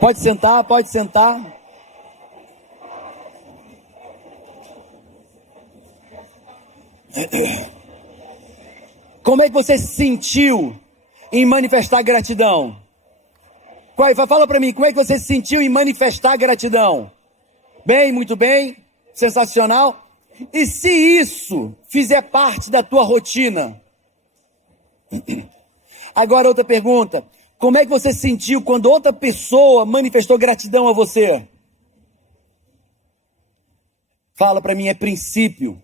Pode sentar, pode sentar. Como é que você se sentiu em manifestar gratidão? Fala para mim, como é que você se sentiu em manifestar gratidão? Bem, muito bem, sensacional. E se isso fizer parte da tua rotina? Agora outra pergunta. Como é que você se sentiu quando outra pessoa manifestou gratidão a você? Fala para mim, é princípio.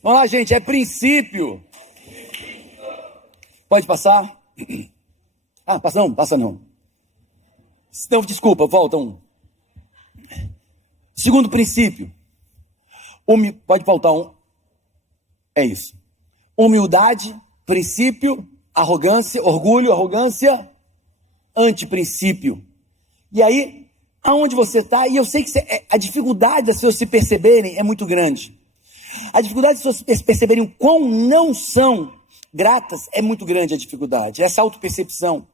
Vamos lá, gente, é princípio. Pode passar? Ah, passa não. Não, desculpa, volta um. Segundo princípio. Pode faltar um. É isso. Humildade, princípio, arrogância, orgulho, arrogância, antiprincípio. E aí, aonde você está, e eu sei que a dificuldade das pessoas se perceberem é muito grande. A dificuldade das pessoas perceberem o quão não são gratas é muito grande a dificuldade, essa autopercepção.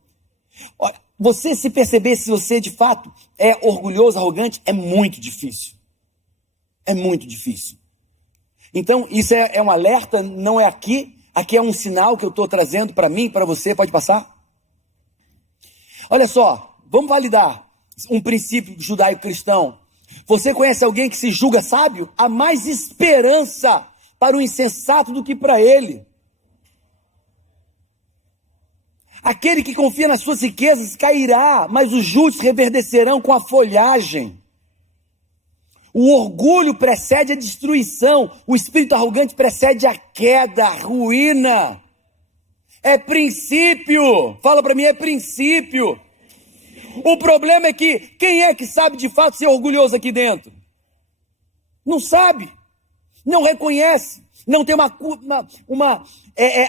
Olha, você se perceber se você de fato é orgulhoso, arrogante, é muito difícil. É muito difícil. Então, isso é um alerta, não é aqui. Aqui é um sinal que eu estou trazendo para mim, para você. Pode passar? Olha só, vamos validar um princípio judaico-cristão. Você conhece alguém que se julga sábio? Há mais esperança para o insensato do que para ele. Aquele que confia nas suas riquezas cairá, mas os justos reverdecerão com a folhagem. O orgulho precede a destruição, o espírito arrogante precede a queda, a ruína. É princípio, fala para mim, é princípio. O problema é que, quem é que sabe de fato ser orgulhoso aqui dentro? Não sabe, não reconhece, não tem uma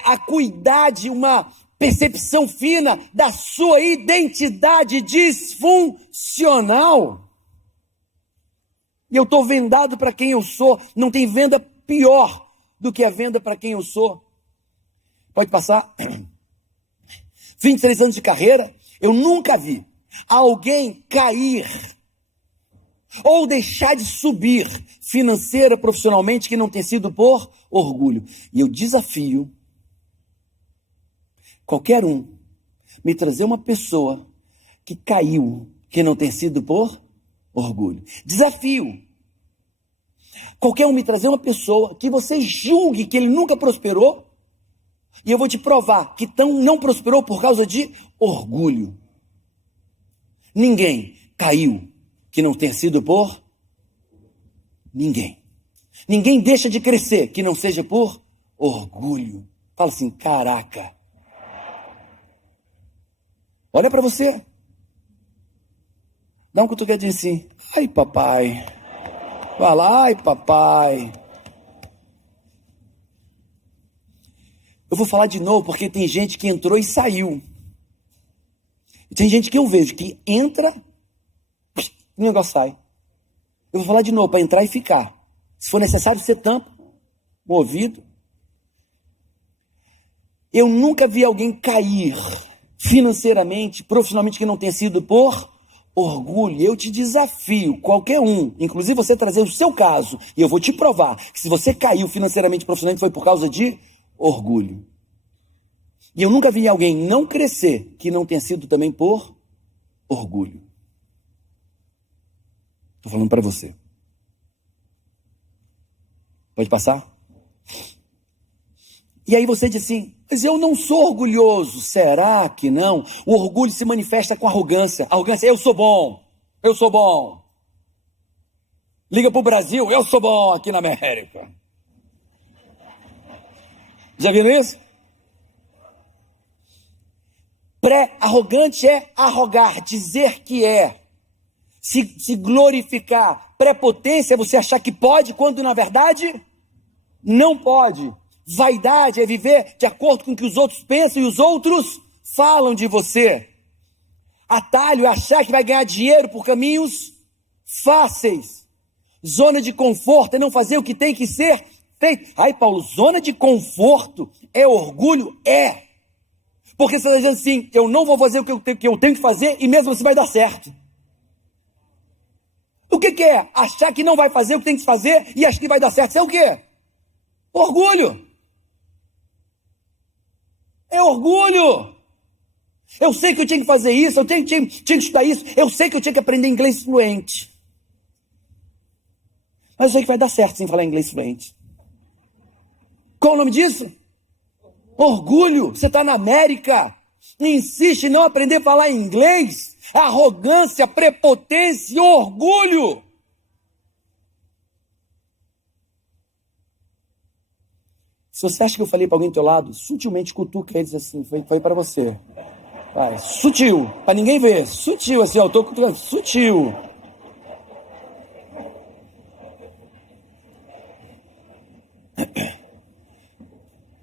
acuidade, uma percepção fina da sua identidade disfuncional. E eu estou vendado para quem eu sou. Não tem venda pior do que a venda para quem eu sou. Pode passar. 23 anos de carreira, eu nunca vi alguém cair ou deixar de subir financeira, profissionalmente, que não tenha sido por orgulho. E eu desafio qualquer um me trazer uma pessoa que caiu, que não tenha sido por orgulho. Desafio qualquer um me trazer uma pessoa que você julgue que ele nunca prosperou, e eu vou te provar que não prosperou por causa de orgulho. Ninguém caiu que não tenha sido por ninguém. Ninguém deixa de crescer que não seja por orgulho. Fala assim, caraca. Olha para você. Dá um cutucadinho assim. Ai, papai. Vai lá, ai, papai. Eu vou falar de novo porque tem gente que entrou e saiu. Tem gente que eu vejo que entra e o negócio sai. Eu vou falar de novo para entrar e ficar. Se for necessário, você tampa o ouvido. Eu nunca vi alguém cair financeiramente, profissionalmente, que não tenha sido por orgulho. Eu te desafio, qualquer um, inclusive você trazer o seu caso, e eu vou te provar que se você caiu financeiramente, profissionalmente, foi por causa de orgulho. E eu nunca vi alguém não crescer que não tenha sido também por orgulho. Estou falando para você. Pode passar? E aí você diz assim, mas eu não sou orgulhoso. Será que não? O orgulho se manifesta com arrogância. Arrogância, eu sou bom. Eu sou bom. Liga para o Brasil, eu sou bom aqui na América. Já viram isso? Pré-arrogante é arrogar, dizer que é. Se glorificar. Prepotência é você achar que pode, quando na verdade não pode. Vaidade é viver de acordo com o que os outros pensam e os outros falam de você. Atalho é achar que vai ganhar dinheiro por caminhos fáceis. Zona de conforto é não fazer o que tem que ser feito. Ai, Paulo, zona de conforto é orgulho? É. Porque você está dizendo assim, eu não vou fazer o que eu tenho que fazer e mesmo assim vai dar certo. O que é? Achar que não vai fazer o que tem que fazer e achar que vai dar certo. Isso é o quê? Orgulho. É orgulho. Eu sei que eu tinha que fazer isso, eu tinha que estudar isso, eu sei que eu tinha que aprender inglês fluente. Mas eu sei que vai dar certo sem falar inglês fluente. Qual o nome disso? Orgulho. Você está na América, insiste em não aprender a falar inglês. Arrogância, prepotência, orgulho. Se você acha que eu falei para alguém do teu lado, sutilmente cutuca eles assim, foi para você. Vai, sutil, para ninguém ver, sutil assim, ó, eu tô cutucando, sutil.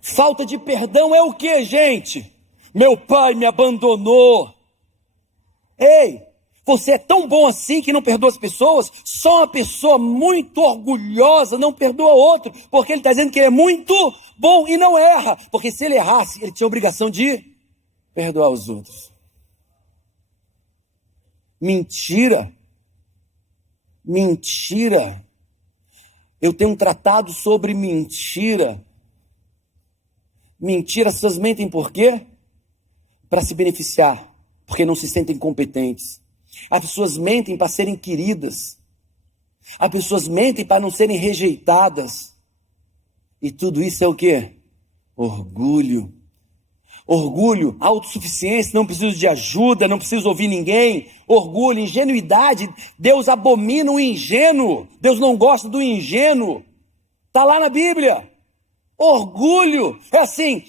Falta de perdão é o que, gente? Meu pai me abandonou. Ei, você é tão bom assim que não perdoa as pessoas? Só uma pessoa muito orgulhosa não perdoa outro, porque ele está dizendo que ele é muito bom e não erra. Porque se ele errasse, ele tinha a obrigação de perdoar os outros. Mentira. Mentira. Eu tenho um tratado sobre mentira. Mentira, as pessoas mentem por quê? Para se beneficiar, porque não se sentem competentes. As pessoas mentem para serem queridas. As pessoas mentem para não serem rejeitadas. E tudo isso é o quê? Orgulho. Orgulho, autossuficiência, não preciso de ajuda, não preciso ouvir ninguém. Orgulho, ingenuidade, Deus abomina o ingênuo. Deus não gosta do ingênuo. Está lá na Bíblia. Orgulho, é assim,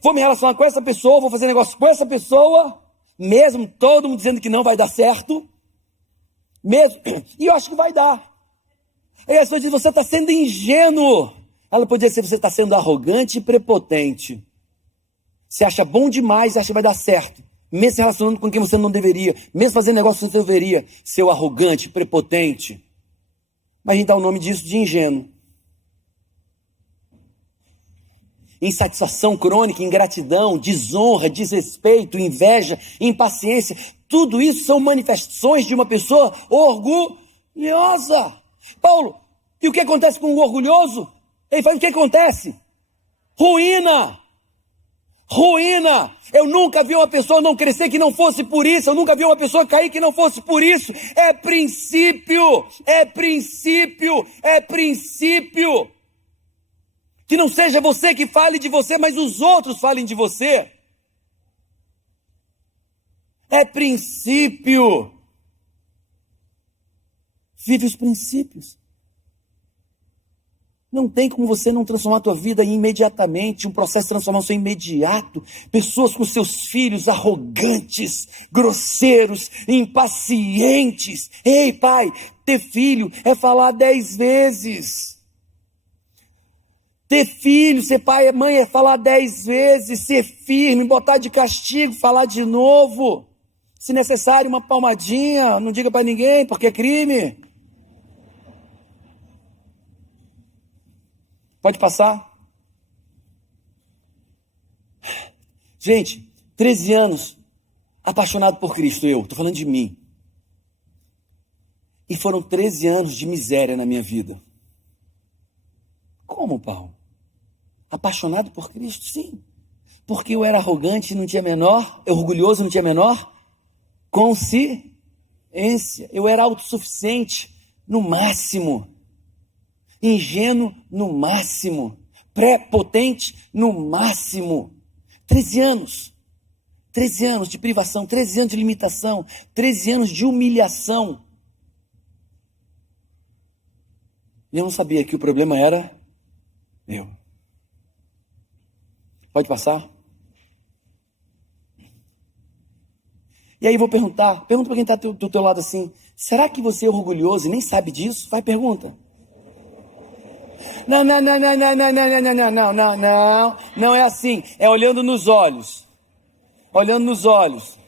vou me relacionar com essa pessoa, vou fazer negócio com essa pessoa, mesmo todo mundo dizendo que não vai dar certo, mesmo, e eu acho que vai dar. Aí a pessoa diz, você está sendo ingênuo. Ela poderia ser, você está sendo arrogante e prepotente. Você acha bom demais, acha que vai dar certo, mesmo se relacionando com quem você não deveria, mesmo fazendo negócio que você deveria, seu arrogante, prepotente. Mas a gente dá o nome disso de ingênuo. Insatisfação crônica, ingratidão, desonra, desrespeito, inveja, impaciência, tudo isso são manifestações de uma pessoa orgulhosa. Paulo, e o que acontece com o orgulhoso? Ele fala, o que acontece? Ruína. Ruína. Eu nunca vi uma pessoa não crescer que não fosse por isso, eu nunca vi uma pessoa cair que não fosse por isso. É princípio, é princípio, é princípio. Que não seja você que fale de você, mas os outros falem de você. É princípio. Vive os princípios. Não tem como você não transformar a tua vida imediatamente, um processo de transformação imediato. Pessoas com seus filhos arrogantes, grosseiros, impacientes. Ei, pai, ter filho é falar 10 vezes. Ter filho, ser pai e mãe é falar 10 vezes, ser firme, botar de castigo, falar de novo. Se necessário, uma palmadinha, não diga para ninguém, porque é crime. Pode passar? Gente, 13 anos, apaixonado por Cristo, estou falando de mim. E foram 13 anos de miséria na minha vida. Como, Paulo? Apaixonado por Cristo? Sim. Porque eu era arrogante, não tinha menor, orgulhoso, não tinha menor consciência. Eu era autossuficiente no máximo. Ingênuo no máximo. Prepotente no máximo. 13 anos. 13 anos de privação, 13 anos de limitação, 13 anos de humilhação. E eu não sabia que o problema era eu. Pode passar? E aí vou pergunta para quem está do teu lado assim, será que você é orgulhoso e nem sabe disso? Vai, pergunta. Não é assim, é olhando nos olhos. Olhando nos olhos.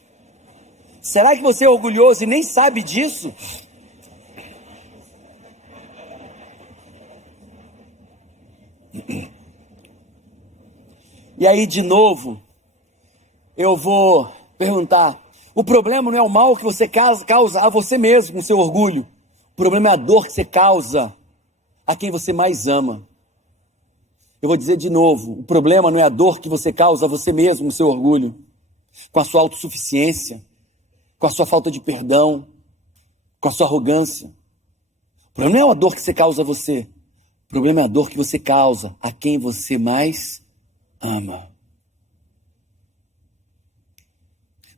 Será que você é orgulhoso e nem sabe disso? E aí, de novo, eu vou perguntar: o problema não é o mal que você causa a você mesmo com seu orgulho. O problema é a dor que você causa a quem você mais ama. Eu vou dizer de novo: o problema não é a dor que você causa a você mesmo com seu orgulho, com a sua autossuficiência, com a sua falta de perdão, com a sua arrogância. O problema não é a dor que você causa a você. O problema é a dor que você causa a quem você mais ama.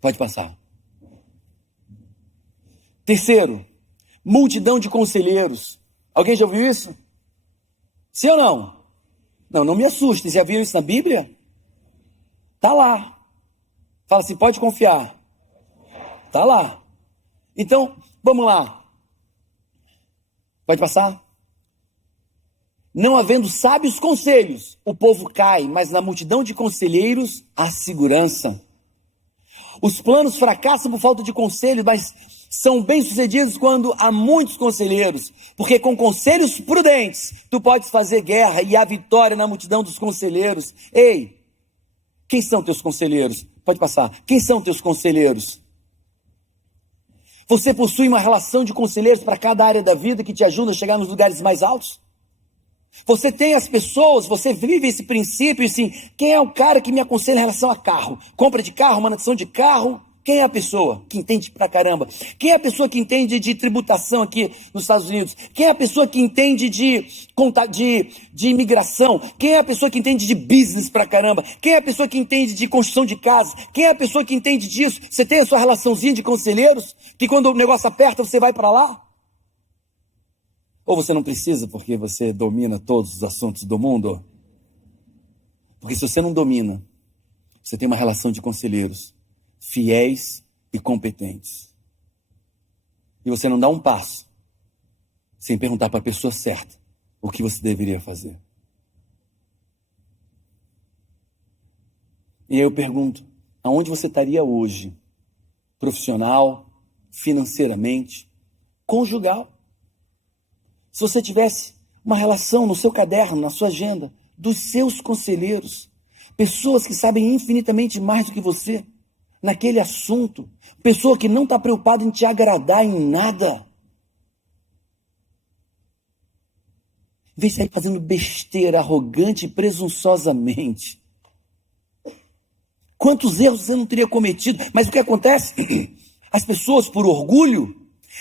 Pode passar. Terceiro, multidão de conselheiros. Alguém já ouviu isso? Sim ou não? Não me assuste. Já viram isso na Bíblia? Tá lá. Fala assim, pode confiar. Tá lá. Então, vamos lá. Pode passar? Não havendo sábios conselhos, o povo cai, mas na multidão de conselheiros há segurança. Os planos fracassam por falta de conselhos, mas são bem-sucedidos quando há muitos conselheiros, porque com conselhos prudentes, tu podes fazer guerra e há vitória na multidão dos conselheiros. Ei, quem são teus conselheiros? Pode passar. Quem são teus conselheiros? Você possui uma relação de conselheiros para cada área da vida que te ajuda a chegar nos lugares mais altos? Você tem as pessoas, você vive esse princípio assim, quem é o cara que me aconselha em relação a carro? Compra de carro, manutenção de carro? Quem é a pessoa que entende pra caramba? Quem é a pessoa que entende de tributação aqui nos Estados Unidos? Quem é a pessoa que entende de imigração? Quem é a pessoa que entende de business pra caramba? Quem é a pessoa que entende de construção de casa? Quem é a pessoa que entende disso? Você tem a sua relaçãozinha de conselheiros? Que quando o negócio aperta, você vai pra lá? Ou você não precisa porque você domina todos os assuntos do mundo? Porque se você não domina, você tem uma relação de conselheiros fiéis e competentes. E você não dá um passo sem perguntar para a pessoa certa o que você deveria fazer. E aí eu pergunto, aonde você estaria hoje? Profissional, financeiramente, conjugal? Se você tivesse uma relação no seu caderno, na sua agenda, dos seus conselheiros, pessoas que sabem infinitamente mais do que você naquele assunto, pessoa que não está preocupada em te agradar em nada. Em vez de sair fazendo besteira, arrogante e presunçosamente. Quantos erros você não teria cometido? Mas o que acontece? As pessoas, por orgulho,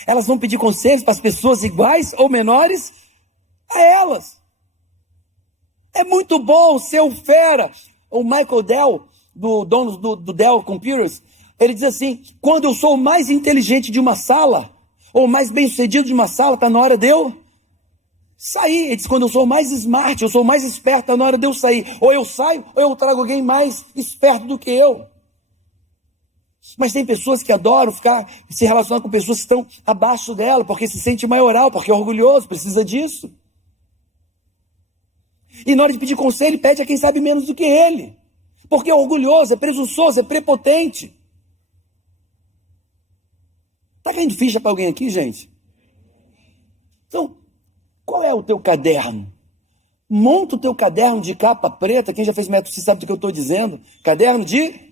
elas vão pedir conselhos para as pessoas iguais ou menores a elas. É muito bom ser o fera. O Michael Dell, do dono do Dell Computers, ele diz assim, quando eu sou o mais inteligente de uma sala, ou o mais bem-sucedido de uma sala, está na hora de eu sair. Ele diz, quando eu sou o mais smart, eu sou o mais esperto, está na hora de eu sair. Ou eu saio, ou eu trago alguém mais esperto do que eu. Mas tem pessoas que adoram se relacionar com pessoas que estão abaixo dela, porque se sente maioral, porque é orgulhoso, precisa disso. E na hora de pedir conselho, pede a quem sabe menos do que ele. Porque é orgulhoso, é presunçoso, é prepotente. Está caindo ficha para alguém aqui, gente? Então, qual é o teu caderno? Monta o teu caderno de capa preta. Quem já fez método, você sabe do que eu estou dizendo. Caderno de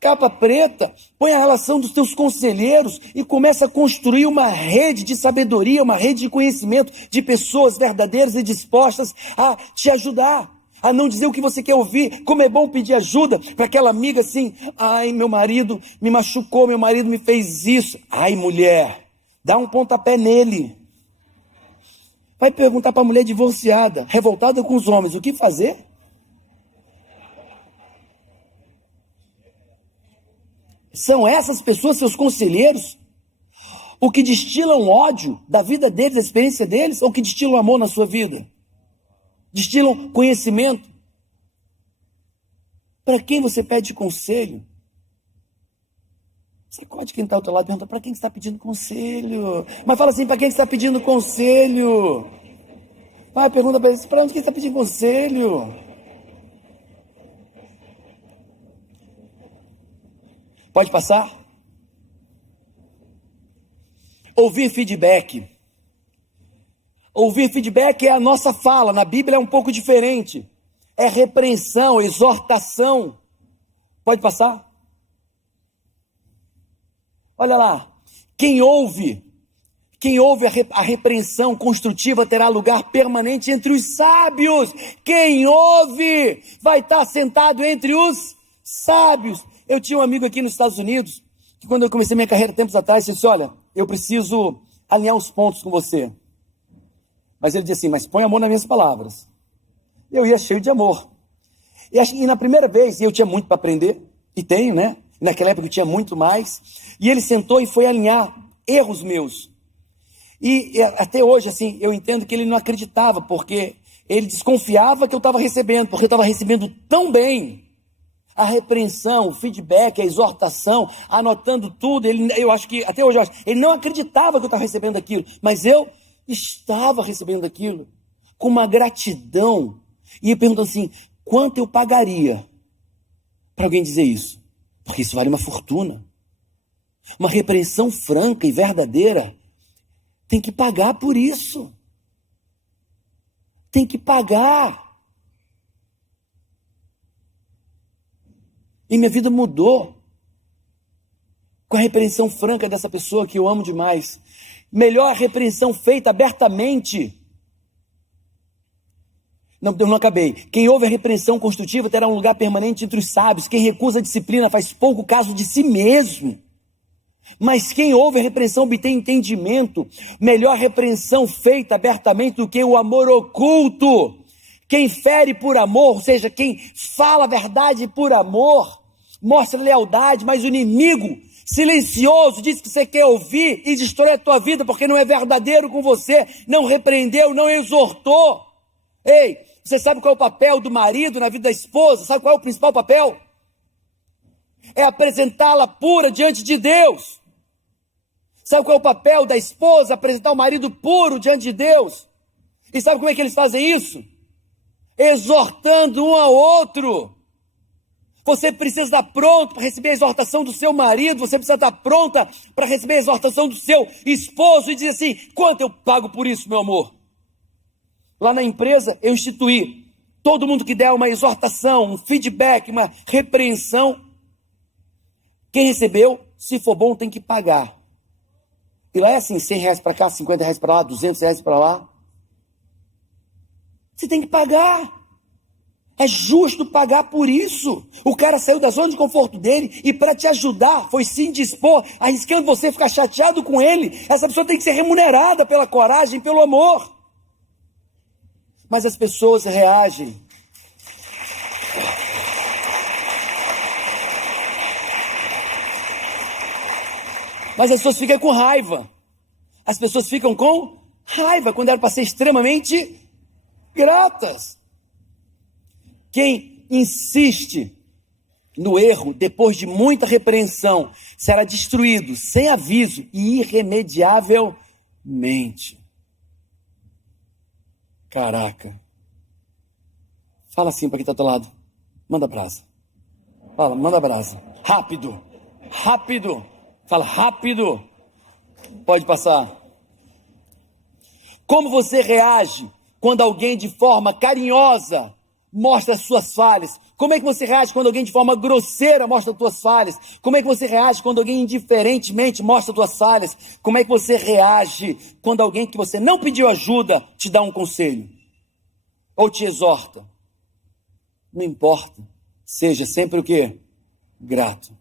capa preta, põe a relação dos teus conselheiros e começa a construir uma rede de sabedoria, uma rede de conhecimento de pessoas verdadeiras e dispostas a te ajudar, a não dizer o que você quer ouvir. Como é bom pedir ajuda para aquela amiga assim, ai, meu marido me machucou, meu marido me fez isso. Ai, mulher, dá um pontapé nele. Vai perguntar para a mulher divorciada, revoltada com os homens, o que fazer? São essas pessoas, seus conselheiros, o que destilam ódio da vida deles, da experiência deles, ou que destilam amor na sua vida? Destilam conhecimento? Para quem você pede conselho? Você pode quem está ao teu lado pergunta, para quem você está pedindo conselho? Mas fala assim, para quem você está pedindo conselho? Vai, pergunta para eles, para onde você está pedindo conselho? Pode passar? Ouvir feedback. Ouvir feedback é a nossa fala. Na Bíblia é um pouco diferente. É repreensão, exortação. Pode passar? Olha lá. Quem ouve a repreensão construtiva terá lugar permanente entre os sábios. Quem ouve vai estar sentado entre os sábios. Eu tinha um amigo aqui nos Estados Unidos, que quando eu comecei minha carreira tempos atrás, ele disse, olha, eu preciso alinhar os pontos com você. Mas ele disse assim, mas põe amor nas minhas palavras. Eu ia cheio de amor. E na primeira vez, eu tinha muito para aprender, e tenho, né? Naquela época eu tinha muito mais. E ele sentou e foi alinhar erros meus. E até hoje, assim, eu entendo que ele não acreditava, porque ele desconfiava que eu estava recebendo, porque eu estava recebendo tão bem a repreensão, o feedback, a exortação, anotando tudo. Eu acho que, até hoje, ele não acreditava que eu estava recebendo aquilo, mas eu estava recebendo aquilo com uma gratidão. E eu pergunto assim, quanto eu pagaria para alguém dizer isso? Porque isso vale uma fortuna. Uma repreensão franca e verdadeira tem que pagar por isso. Tem que pagar. E minha vida mudou com a repreensão franca dessa pessoa que eu amo demais. Melhor a repreensão feita abertamente. Não, eu não acabei. Quem ouve a repreensão construtiva terá um lugar permanente entre os sábios. Quem recusa a disciplina faz pouco caso de si mesmo. Mas quem ouve a repreensão obtém entendimento. Melhor repreensão feita abertamente do que o amor oculto. Quem fere por amor, ou seja, quem fala a verdade por amor, mostra lealdade, mas o inimigo silencioso diz que você quer ouvir e destrói a tua vida porque não é verdadeiro com você, não repreendeu, não exortou. Ei, você sabe qual é o papel do marido na vida da esposa? Sabe qual é o principal papel? É apresentá-la pura diante de Deus. Sabe qual é o papel da esposa? Apresentar o marido puro diante de Deus. E sabe como é que eles fazem isso? Exortando um ao outro. Você precisa estar pronto para receber a exortação do seu marido, você precisa estar pronta para receber a exortação do seu esposo e dizer assim, quanto eu pago por isso, meu amor? Lá na empresa eu instituí, todo mundo que der uma exortação, um feedback, uma repreensão, quem recebeu, se for bom, tem que pagar. E lá é assim, R$100 para cá, R$50 para lá, R$200 para lá. Você tem que pagar. É justo pagar por isso. O cara saiu da zona de conforto dele e para te ajudar, foi se indispor, arriscando você ficar chateado com ele. Essa pessoa tem que ser remunerada pela coragem, pelo amor. Mas as pessoas reagem. Mas as pessoas ficam com raiva. As pessoas ficam com raiva quando eram para ser extremamente gratas. Quem insiste no erro depois de muita repreensão será destruído sem aviso e irremediavelmente. Caraca. Fala assim para quem está do teu lado. Manda brasa. Fala, manda brasa. Rápido. Rápido. Fala rápido. Pode passar. Como você reage quando alguém de forma carinhosa mostra as suas falhas? Como é que você reage quando alguém de forma grosseira mostra as suas falhas? Como é que você reage quando alguém indiferentemente mostra as suas falhas? Como é que você reage quando alguém que você não pediu ajuda te dá um conselho? Ou te exorta? Não importa. Seja sempre o quê? Grato.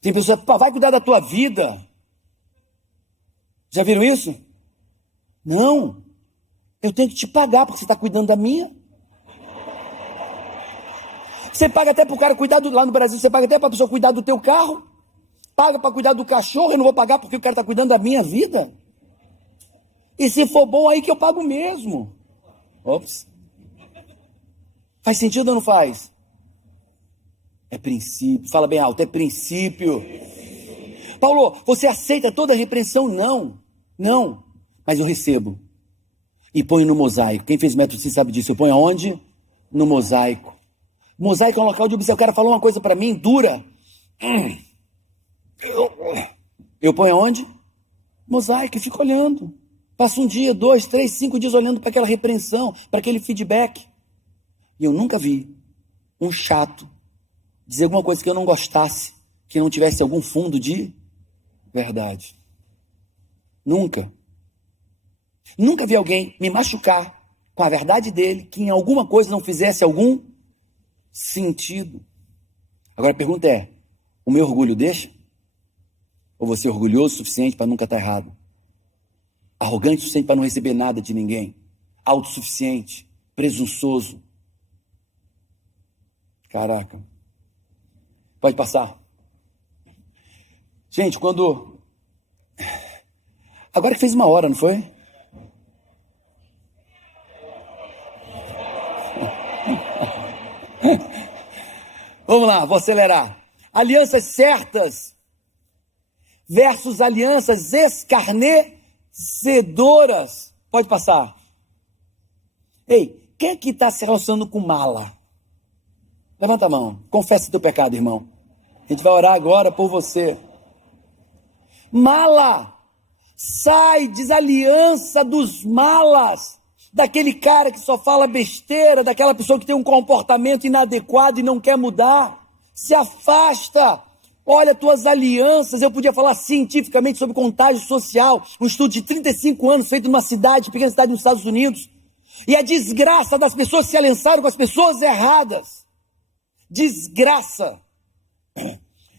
Tem pessoas que vai cuidar da tua vida. Já viram isso? Não. Eu tenho que te pagar porque você está cuidando da minha. Você paga até para o cara cuidar lá no Brasil, você paga até para a pessoa cuidar do teu carro, paga para cuidar do cachorro, eu não vou pagar porque o cara está cuidando da minha vida. E se for bom, aí que eu pago mesmo. Ops. Faz sentido ou não faz? É princípio. Fala bem alto, é princípio. Paulo, você aceita toda a repreensão? Não. Não. Mas eu recebo. E ponho no mosaico. Quem fez método sim sabe disso. Eu ponho aonde? No mosaico. Mosaico é um local de observação. O cara falou uma coisa para mim dura. Eu ponho aonde? Mosaico, e fica olhando. Passa um dia, 2, 3, 5 dias olhando para aquela repreensão, para aquele feedback. E eu nunca vi um chato dizer alguma coisa que eu não gostasse, que não tivesse algum fundo de verdade. Nunca. Nunca vi alguém me machucar com a verdade dele, que em alguma coisa não fizesse algum sentido. Agora a pergunta é, o meu orgulho deixa? Ou você é orgulhoso o suficiente para nunca estar errado? Arrogante o suficiente para não receber nada de ninguém? Autossuficiente? Presunçoso? Caraca. Pode passar. Gente, quando... Agora que fez 1 hora, não foi? Vamos lá, vou acelerar. Alianças certas versus alianças escarnecedoras. Pode passar. Ei, quem aqui está se relacionando com mala? Levanta a mão. Confessa o teu pecado, irmão. A gente vai orar agora por você. Mala. Sai, desaliança dos malas. Daquele cara que só fala besteira, daquela pessoa que tem um comportamento inadequado e não quer mudar. Se afasta. Olha tuas alianças. Eu podia falar cientificamente sobre contágio social. Um estudo de 35 anos feito numa cidade, pequena cidade nos Estados Unidos. E a desgraça das pessoas que se aliançaram com as pessoas erradas. Desgraça.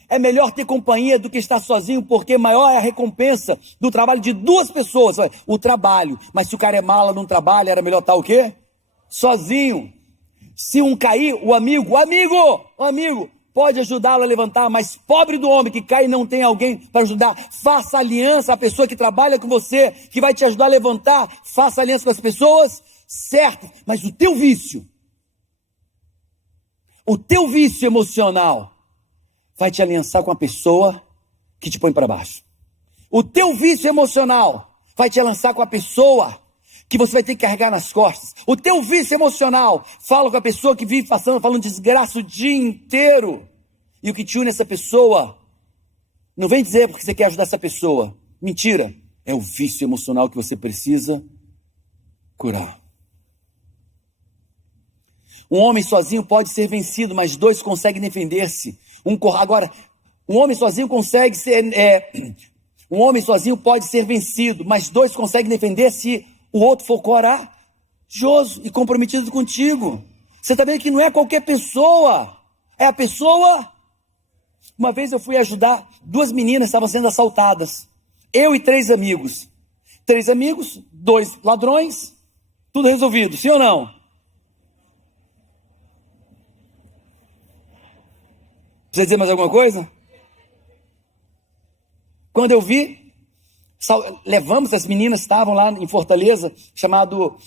É melhor ter companhia do que estar sozinho, porque maior é a recompensa do trabalho de 2 pessoas. O trabalho. Mas se o cara é mala num trabalho, era melhor estar o quê? Sozinho. Se um cair, o amigo pode ajudá-lo a levantar, mas pobre do homem que cai e não tem alguém para ajudar. Faça aliança, a pessoa que trabalha com você, que vai te ajudar a levantar, faça aliança com as pessoas certas. Mas o teu vício emocional vai te aliançar com a pessoa que te põe para baixo. O teu vício emocional vai te aliançar com a pessoa que você vai ter que carregar nas costas. O teu vício emocional fala com a pessoa que vive falando desgraça o dia inteiro. E o que te une essa pessoa, não vem dizer porque você quer ajudar essa pessoa. Mentira. É o vício emocional que você precisa curar. Um homem sozinho pode ser vencido, mas 2 conseguem defender-se. Agora, um homem sozinho consegue ser... um homem sozinho pode ser vencido, mas 2 conseguem defender se o outro for corajoso e comprometido contigo. Você está vendo que não é qualquer pessoa. É a pessoa... Uma vez eu fui ajudar 2 meninas que estavam sendo assaltadas. Eu e 3 amigos. 3 amigos, 2 ladrões, tudo resolvido, sim ou não? Precisa dizer mais alguma coisa? Quando eu vi, levamos, as meninas estavam lá em Fortaleza, chamado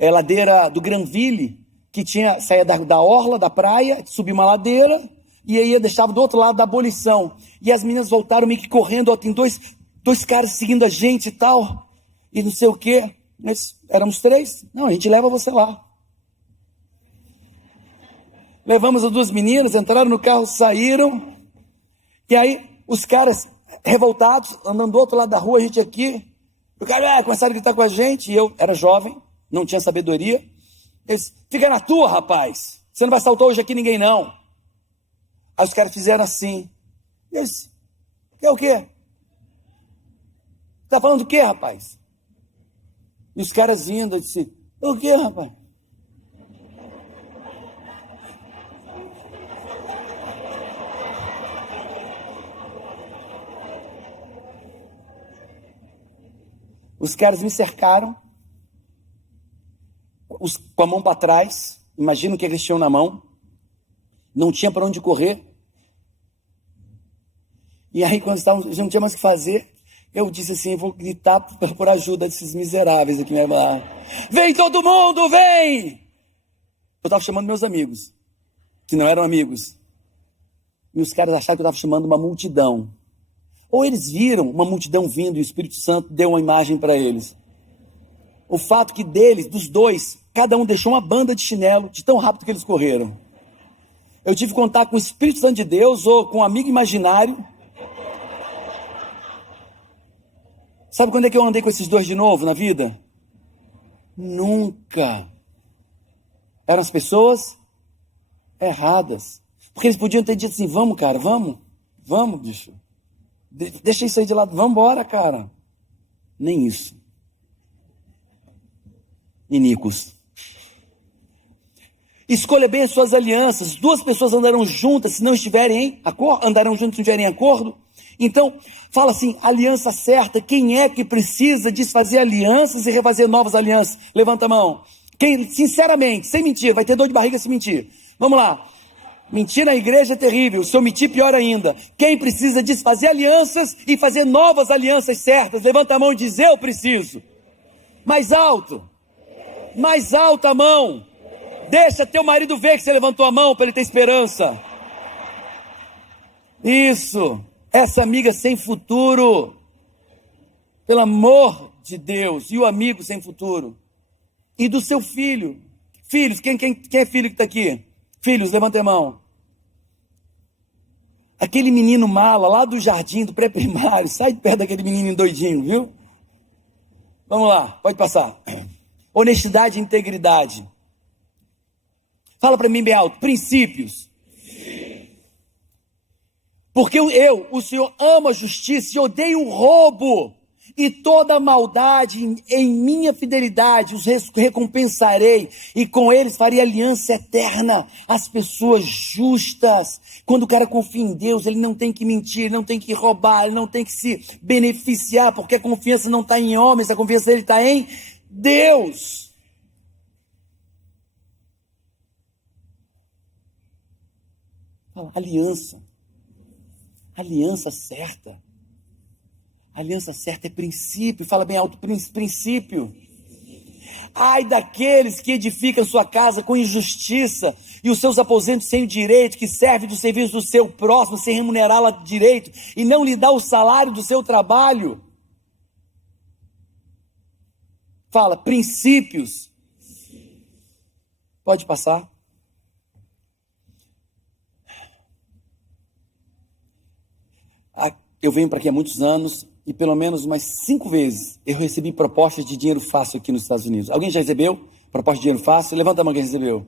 ladeira do Granville, que saía da orla, da praia, subia uma ladeira, e aí deixava do outro lado da abolição. E as meninas voltaram meio que correndo, tem dois caras seguindo a gente e tal, e não sei o quê. Mas éramos 3, não, a gente leva você lá. Levamos as 2 meninas, entraram no carro, saíram. E aí, os caras revoltados, andando do outro lado da rua, a gente aqui. O cara começaram a gritar com a gente. E eu era jovem, não tinha sabedoria. Eles, fica na tua, rapaz. Você não vai assaltar hoje aqui ninguém, não. Aí os caras fizeram assim. E eles, é o quê? Tá falando do quê, rapaz? E os caras indo, eu disse, o quê, rapaz? Os caras me cercaram, com a mão para trás, imagina o que eles tinham na mão, não tinha para onde correr. E aí, quando já não tinha mais o que fazer, eu disse assim, vou gritar por ajuda desses miseráveis aqui. Vem todo mundo, vem! Eu estava chamando meus amigos, que não eram amigos. E os caras acharam que eu estava chamando uma multidão. Ou eles viram uma multidão vindo e o Espírito Santo deu uma imagem para eles. O fato que dos 2, cada um deixou uma banda de chinelo de tão rápido que eles correram. Eu tive contato com o Espírito Santo de Deus ou com um amigo imaginário. Sabe quando é que eu andei com esses dois de novo na vida? Nunca. Eram as pessoas erradas. Porque eles podiam ter dito assim, vamos, cara, vamos, bicho. Deixa isso aí de lado, vamos embora, cara. Nem isso. Iníquos. Escolha bem as suas alianças. Duas pessoas andarão juntas se não estiverem em acordo, andarão juntas se não estiverem em acordo. Então, fala assim, aliança certa. Quem é que precisa desfazer alianças e refazer novas alianças? Levanta a mão. Quem, sinceramente, sem mentir, vai ter dor de barriga se mentir. Vamos lá. Mentir na igreja é terrível, se omitir pior ainda. Quem precisa desfazer alianças e fazer novas alianças certas? Levanta a mão e diz, eu preciso. Mais alto. Mais alta a mão. Deixa teu marido ver que você levantou a mão para ele ter esperança. Isso. Essa amiga sem futuro. Pelo amor de Deus. E o amigo sem futuro. E do seu filho. Filhos, quem é filho que está aqui? Filhos, levanta a mão. Aquele menino mala lá do jardim, do pré-primário. Sai de perto daquele menino doidinho, viu? Vamos lá, pode passar. Honestidade e integridade. Fala para mim bem alto. Princípios. Porque o Senhor, amo a justiça e odeio o roubo. E toda a maldade em minha fidelidade os recompensarei. E com eles farei aliança eterna. As pessoas justas. Quando o cara confia em Deus, ele não tem que mentir, ele não tem que roubar, ele não tem que se beneficiar. Porque a confiança não está em homens, a confiança dele está em Deus. Aliança. Aliança certa. Aliança certa é princípio. Fala bem alto, princípio. Ai daqueles que edificam sua casa com injustiça e os seus aposentos sem o direito, que serve do serviço do seu próximo sem remunerá-la direito e não lhe dá o salário do seu trabalho. Fala, princípios. Pode passar. Eu venho para aqui há muitos anos e pelo menos umas 5 vezes eu recebi propostas de dinheiro fácil aqui nos Estados Unidos. Alguém já recebeu proposta de dinheiro fácil? Levanta a mão quem recebeu.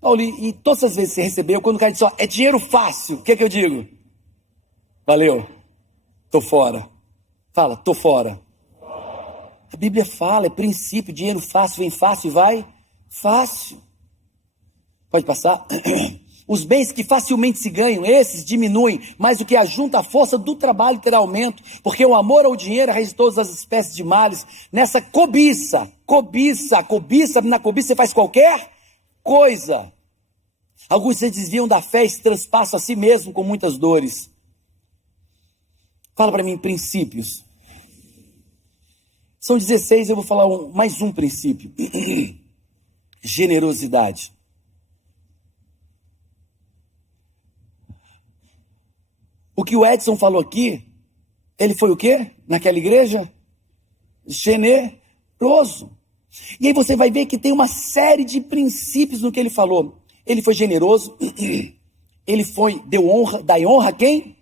Paulo, e todas as vezes que você recebeu, quando o cara diz, ó, é dinheiro fácil, o que é que eu digo? Valeu, tô fora. Fala, tô fora. A Bíblia fala, é princípio, dinheiro fácil, vem fácil e vai fácil. Pode passar? Os bens que facilmente se ganham, esses diminuem, mas o que ajunta a força do trabalho terá aumento, porque o amor ao dinheiro é a raiz de todas as espécies de males. Nessa cobiça, na cobiça você faz qualquer coisa. Alguns se desviam da fé e se transpassam a si mesmo com muitas dores. Fala para mim, princípios. São 16, eu vou falar mais um princípio. Generosidade. O que o Edson falou aqui, ele foi o quê? Naquela igreja? Generoso. E aí você vai ver que tem uma série de princípios no que ele falou. Ele foi generoso, ele deu honra a quem?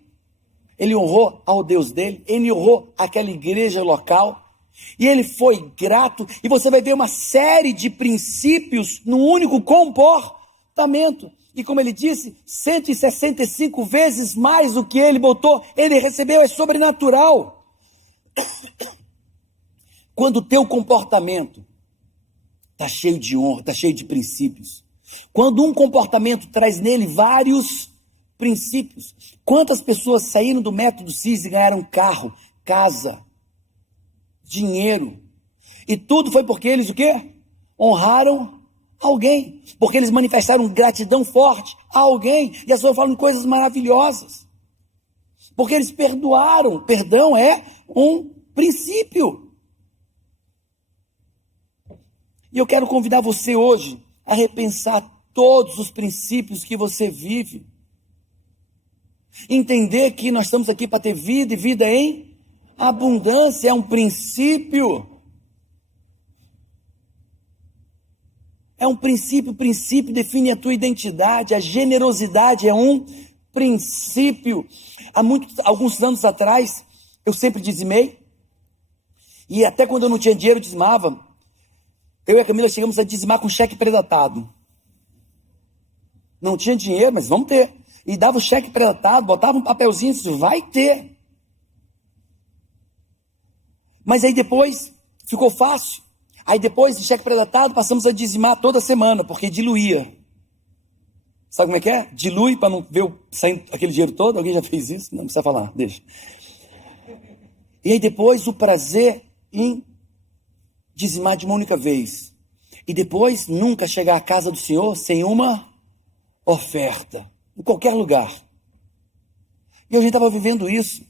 Ele honrou ao Deus dele, ele honrou aquela igreja local, e ele foi grato, e você vai ver uma série de princípios num único comportamento. E como ele disse, 165 vezes mais do que ele botou, ele recebeu, é sobrenatural. Quando o teu comportamento está cheio de honra, está cheio de princípios, quando um comportamento traz nele vários princípios, quantas pessoas saíram do método CIS e ganharam carro, casa, dinheiro, e tudo foi porque eles o quê? Honraram alguém, porque eles manifestaram gratidão forte a alguém, e as pessoas falam coisas maravilhosas, porque eles perdoaram. Perdão é um princípio, e eu quero convidar você hoje a repensar todos os princípios que você vive, entender que nós estamos aqui para ter vida e vida em abundância, é um princípio. É um princípio, o princípio define a tua identidade, a generosidade é um princípio. Há alguns anos atrás, eu sempre dizimei. E até quando eu não tinha dinheiro, eu dizimava. Eu e a Camila chegamos a dizimar com cheque pré-datado. Não tinha dinheiro, mas vamos ter. E dava o cheque pré-datado, botava um papelzinho, disse, vai ter. Mas aí depois ficou fácil. Aí depois de cheque pré-datado, passamos a dizimar toda semana, porque diluía. Sabe como é que é? Dilui para não ver saindo aquele dinheiro todo. Alguém já fez isso? Não precisa falar, deixa. E aí depois o prazer em dizimar de uma única vez. E depois nunca chegar à casa do Senhor sem uma oferta. Em qualquer lugar. E a gente estava vivendo isso.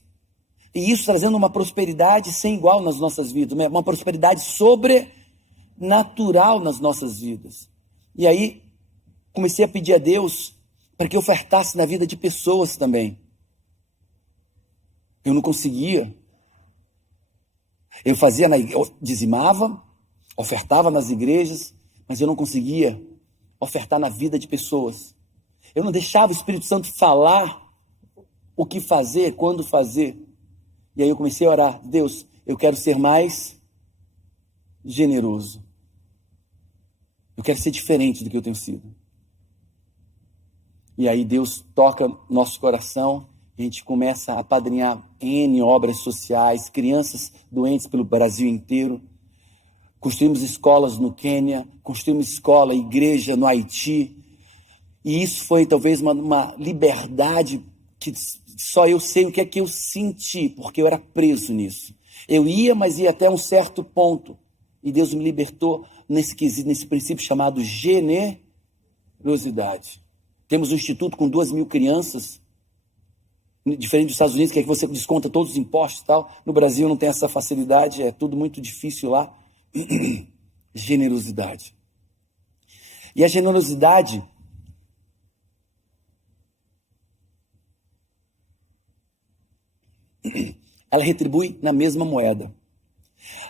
E isso trazendo uma prosperidade sem igual nas nossas vidas. Uma prosperidade sobrenatural nas nossas vidas. E aí comecei a pedir a Deus para que eu ofertasse na vida de pessoas também. Eu não conseguia. Eu dizimava, ofertava nas igrejas, mas eu não conseguia ofertar na vida de pessoas. Eu não deixava o Espírito Santo falar o que fazer, quando fazer. E aí eu comecei a orar, Deus, eu quero ser mais generoso. Eu quero ser diferente do que eu tenho sido. E aí Deus toca nosso coração, a gente começa a apadrinhar N obras sociais, crianças doentes pelo Brasil inteiro. Construímos escolas no Quênia, construímos escola, igreja no Haiti. E isso foi talvez uma liberdade que só eu sei o que é que eu senti, porque eu era preso nisso. Eu ia, mas ia até um certo ponto. E Deus me libertou nesse princípio chamado generosidade. Temos um instituto com 2.000 crianças, diferente dos Estados Unidos, que é que você desconta todos os impostos e tal. No Brasil não tem essa facilidade, é tudo muito difícil lá. Generosidade. E a generosidade ela retribui na mesma moeda.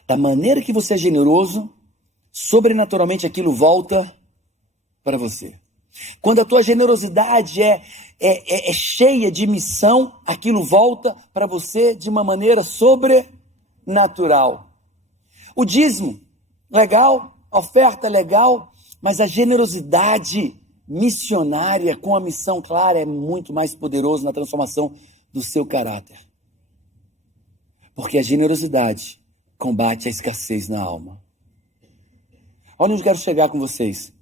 Da maneira que você é generoso, sobrenaturalmente aquilo volta para você. Quando a tua generosidade é cheia de missão, aquilo volta para você de uma maneira sobrenatural. O dízimo, legal, a oferta legal, mas a generosidade missionária com a missão clara é muito mais poderoso na transformação do seu caráter. Porque a generosidade combate a escassez na alma. Olha onde eu quero chegar com vocês.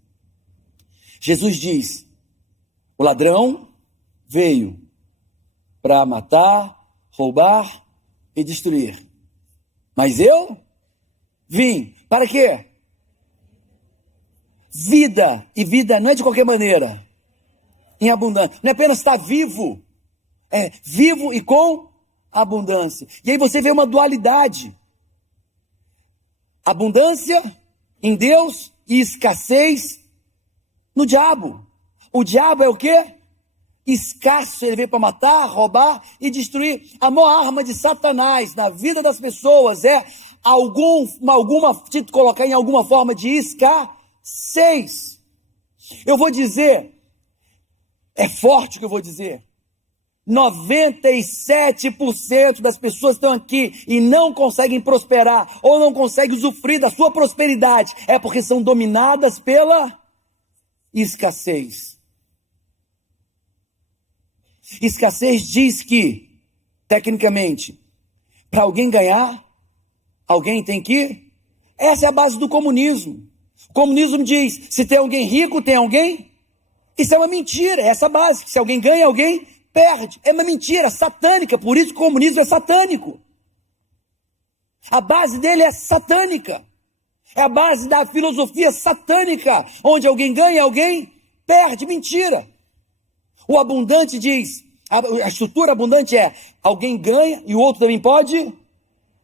Jesus diz, o ladrão veio para matar, roubar e destruir. Mas eu vim, para quê? Vida, e vida não é de qualquer maneira, em abundância. Não é apenas estar vivo, é vivo e com abundância. E aí você vê uma dualidade. Abundância em Deus e escassez no diabo. O diabo é o quê? Escasso, ele veio para matar, roubar e destruir. A maior arma de Satanás na vida das pessoas é te colocar em alguma forma de escassez. Eu vou dizer, é forte o que eu vou dizer. 97% das pessoas estão aqui e não conseguem prosperar ou não conseguem usufruir da sua prosperidade. É porque são dominadas pela escassez. Escassez diz que, tecnicamente, para alguém ganhar, alguém tem que... Essa é a base do comunismo. O comunismo diz, se tem alguém rico, tem alguém... Isso é uma mentira, é essa a base. Se alguém ganha, alguém perde. É uma mentira satânica, por isso que o comunismo é satânico. A base dele é satânica. É a base da filosofia satânica, onde alguém ganha, alguém perde. Mentira. O abundante diz, a estrutura abundante é, alguém ganha e o outro também pode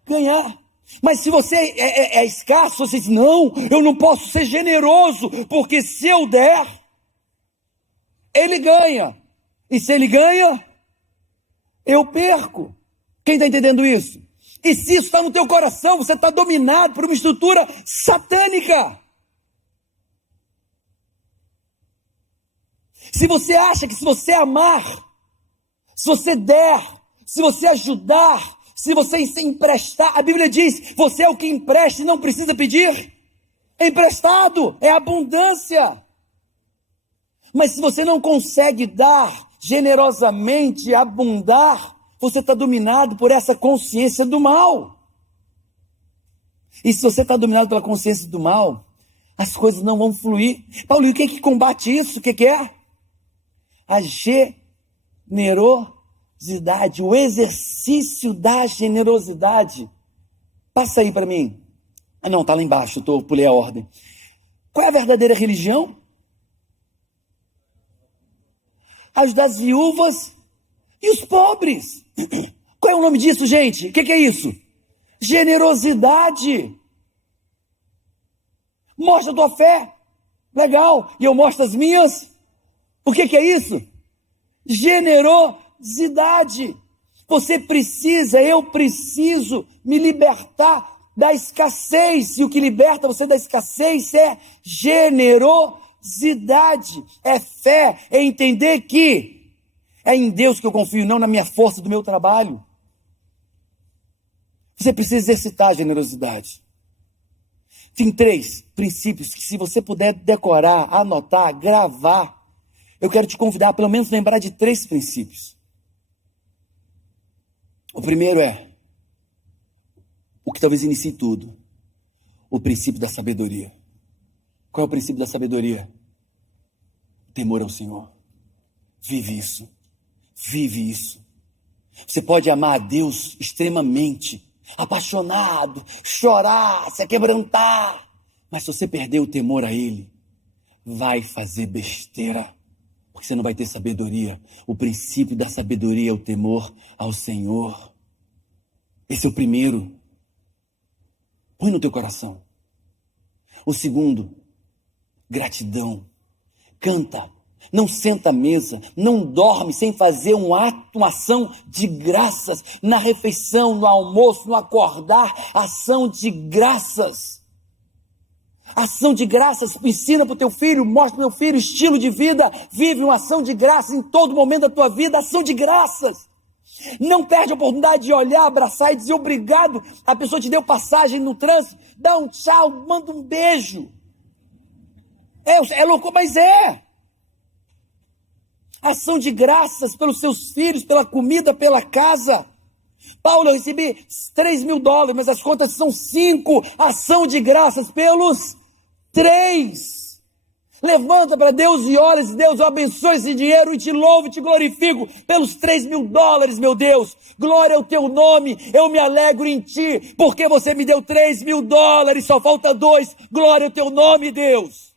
ganhar. Mas se você é escasso, você diz, não, eu não posso ser generoso, porque se eu der, ele ganha. E se ele ganha, eu perco. Quem está entendendo isso? E se isso está no teu coração, você está dominado por uma estrutura satânica. Se você acha que se você amar, se você der, se você ajudar, Se você emprestar, a Bíblia diz, você é o que empresta e não precisa pedir. É emprestado, é abundância. Mas se você não consegue dar generosamente, abundar, você está dominado por essa consciência do mal. E se você está dominado pela consciência do mal, as coisas não vão fluir. Paulo, e o que combate isso? O que é? A generosidade, o exercício da generosidade. Passa aí para mim. Ah não, está lá embaixo, pulei a ordem. Qual é a verdadeira religião? Ajudar as viúvas e os pobres. Qual é o nome disso, gente? O que é isso? Generosidade. Mostra a tua fé. Legal. E eu mostro as minhas. O que é isso? Generosidade. Você precisa, eu preciso me libertar da escassez. E o que liberta você da escassez é generosidade. É fé, é entender que é em Deus que eu confio, não na minha força do meu trabalho. Você precisa exercitar a generosidade. Tem 3 princípios que, se você puder decorar, anotar, gravar, eu quero te convidar a pelo menos lembrar de 3 princípios. O primeiro é o que talvez inicie tudo: o princípio da sabedoria. Qual é o princípio da sabedoria? Temor ao Senhor. Vive isso. Vive isso. Você pode amar a Deus extremamente, apaixonado, chorar, se aquebrantar, mas se você perder o temor a Ele, vai fazer besteira, porque você não vai ter sabedoria. O princípio da sabedoria é o temor ao Senhor. Esse é o primeiro. Põe no teu coração. O segundo, gratidão. Canta, não senta à mesa, não dorme sem fazer um ato, uma ação de graças, na refeição, no almoço, no acordar, ação de graças. Ação de graças, ensina para o teu filho, mostra para o teu filho estilo de vida, vive uma ação de graças em todo momento da tua vida, ação de graças. Não perde a oportunidade de olhar, abraçar e dizer obrigado. A pessoa te deu passagem no trânsito, dá um tchau, manda um beijo. É louco, mas é. Ação de graças pelos seus filhos, pela comida, pela casa. Paulo, eu recebi $3.000, mas as contas são 5. Ação de graças pelos 3. Levanta para Deus e ora, Deus, eu abençoe esse dinheiro e te louvo e te glorifico pelos $3.000, meu Deus. Glória ao teu nome, eu me alegro em ti, porque você me deu $3.000, só falta 2. Glória ao teu nome, Deus.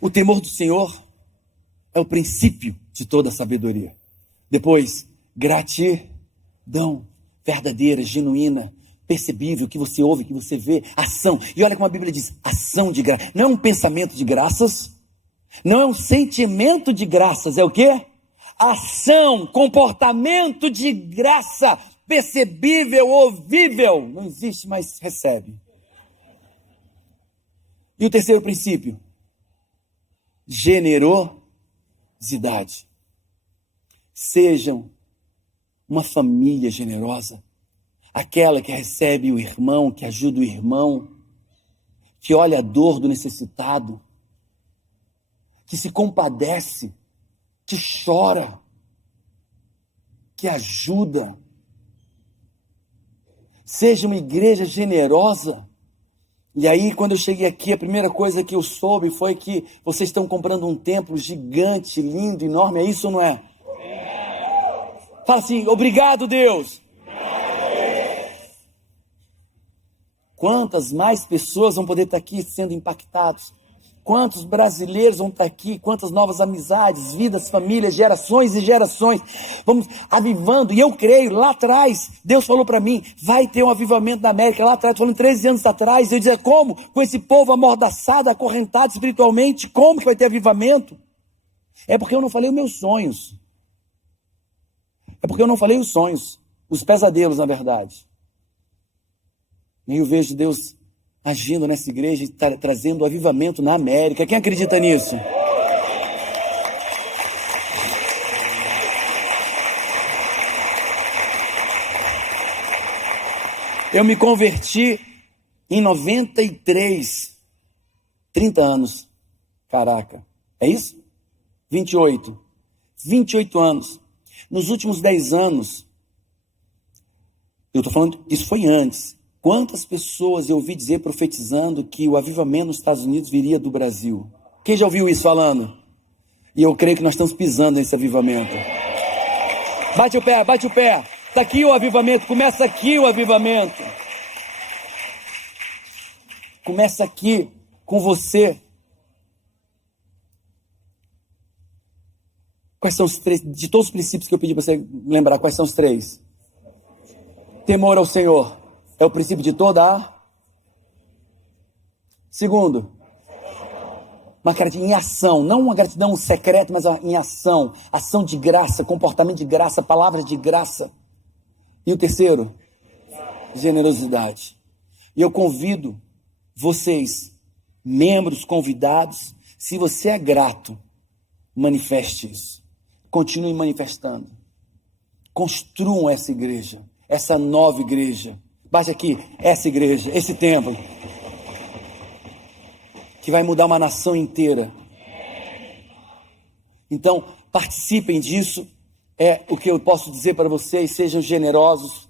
O temor do Senhor é o princípio de toda a sabedoria. Depois, gratidão verdadeira, genuína, percebível, que você ouve, que você vê, ação. E olha como a Bíblia diz, ação de graça. Não é um pensamento de graças, não é um sentimento de graças, é o quê? Ação, comportamento de graça, percebível, ouvível. Não existe, mas recebe. E o terceiro princípio? Generosidade. Sejam uma família generosa, aquela que recebe o irmão, que ajuda o irmão, que olha a dor do necessitado, que se compadece, que chora, que ajuda. Seja uma igreja generosa. E aí, quando eu cheguei aqui, a primeira coisa que eu soube foi que vocês estão comprando um templo gigante, lindo, enorme. É isso ou não é? Fala assim, obrigado, Deus. Quantas mais pessoas vão poder estar aqui sendo impactados? Quantos brasileiros vão estar aqui? Quantas novas amizades, vidas, famílias, gerações e gerações. Vamos avivando. E eu creio, lá atrás, Deus falou para mim, vai ter um avivamento da América. Lá atrás, falando 13 anos atrás, eu dizia, como? Com esse povo amordaçado, acorrentado espiritualmente, como que vai ter avivamento? É porque eu não falei os meus sonhos. É porque eu não falei os sonhos. Os pesadelos, na verdade. E eu vejo Deus agindo nessa igreja e trazendo avivamento na América. Quem acredita nisso? Eu me converti em 93, 30 anos. Caraca, é isso? 28 anos. Nos últimos 10 anos, eu estou falando, isso foi antes. Quantas pessoas eu ouvi dizer profetizando que o avivamento nos Estados Unidos viria do Brasil? Quem já ouviu isso falando? E eu creio que nós estamos pisando nesse avivamento. Bate o pé, bate o pé. Está aqui o avivamento, começa aqui o avivamento. Começa aqui com você. Quais são os três, de todos os princípios que eu pedi para você lembrar, quais são os três? Temor ao Senhor é o princípio de toda a... Segundo, uma gratidão em ação, não uma gratidão secreta, mas em ação, ação de graça, comportamento de graça, palavras de graça. E o terceiro, generosidade. E eu convido vocês, membros convidados, se você é grato, manifeste isso. Continue manifestando. Construam essa igreja, essa nova igreja. Bate aqui, essa igreja, esse templo, que vai mudar uma nação inteira. Então, participem disso. É o que eu posso dizer para vocês. Sejam generosos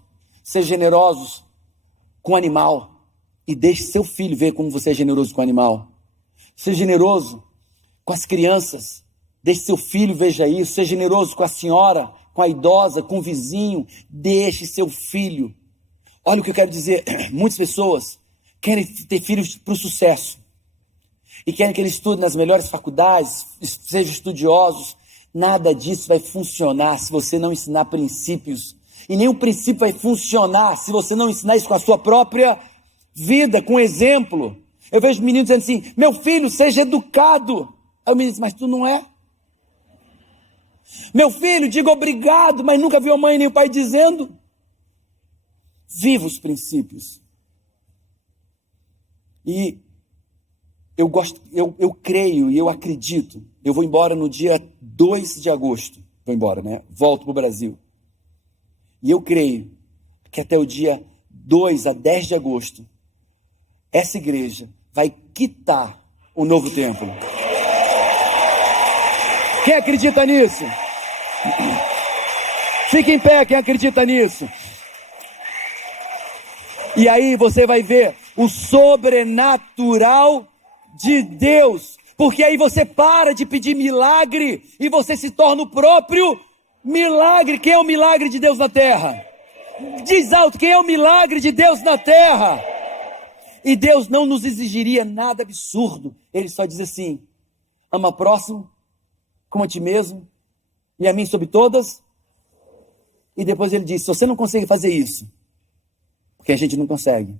com o animal, e deixe seu filho ver como você é generoso com o animal. Seja generoso com as crianças, deixe seu filho veja isso. Seja generoso com a senhora, com a idosa, com o vizinho, deixe seu filho. Olha o que eu quero dizer, muitas pessoas querem ter filhos para o sucesso, e querem que eles estudem nas melhores faculdades, sejam estudiosos. Nada disso vai funcionar se você não ensinar princípios. E nenhum princípio vai funcionar se você não ensinar isso com a sua própria vida, com exemplo. Eu vejo meninos dizendo assim: meu filho, seja educado. Aí o menino diz: mas tu não é? Meu filho, diga obrigado, mas nunca viu a mãe nem o pai dizendo. Viva os princípios. E eu creio e eu acredito. Eu vou embora no dia 2 de agosto. Vou embora, né? Volto para o Brasil. E eu creio que até o dia 2 a 10 de agosto, essa igreja vai quitar o novo templo. Quem acredita nisso? Fique em pé, quem acredita nisso. E aí você vai ver o sobrenatural de Deus, porque aí você para de pedir milagre e você se torna o próprio milagre. Quem é o milagre de Deus na terra? Diz alto, quem é o milagre de Deus na terra? E Deus não nos exigiria nada absurdo. Ele só diz assim: ama o próximo como a ti mesmo, e a mim sobre todas. E depois ele diz: se você não consegue fazer isso, porque a gente não consegue,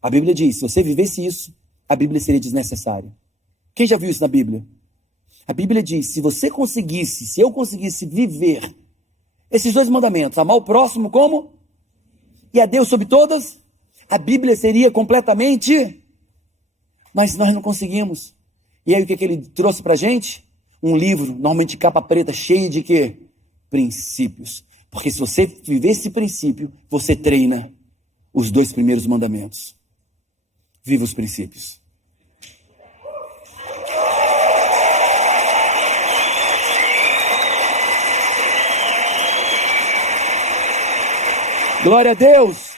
a Bíblia diz, se você vivesse isso, a Bíblia seria desnecessária. Quem já viu isso na Bíblia? A Bíblia diz, se você conseguisse, se eu conseguisse viver esses 2 mandamentos, amar o próximo como? E a Deus sobre todas, a Bíblia seria completamente... Mas nós não conseguimos. E aí o que ele trouxe pra gente? Um livro, normalmente de capa preta, cheio de quê? Princípios. Porque se você viver esse princípio, você treina os 2 primeiros mandamentos. Viva os princípios. Glória a Deus.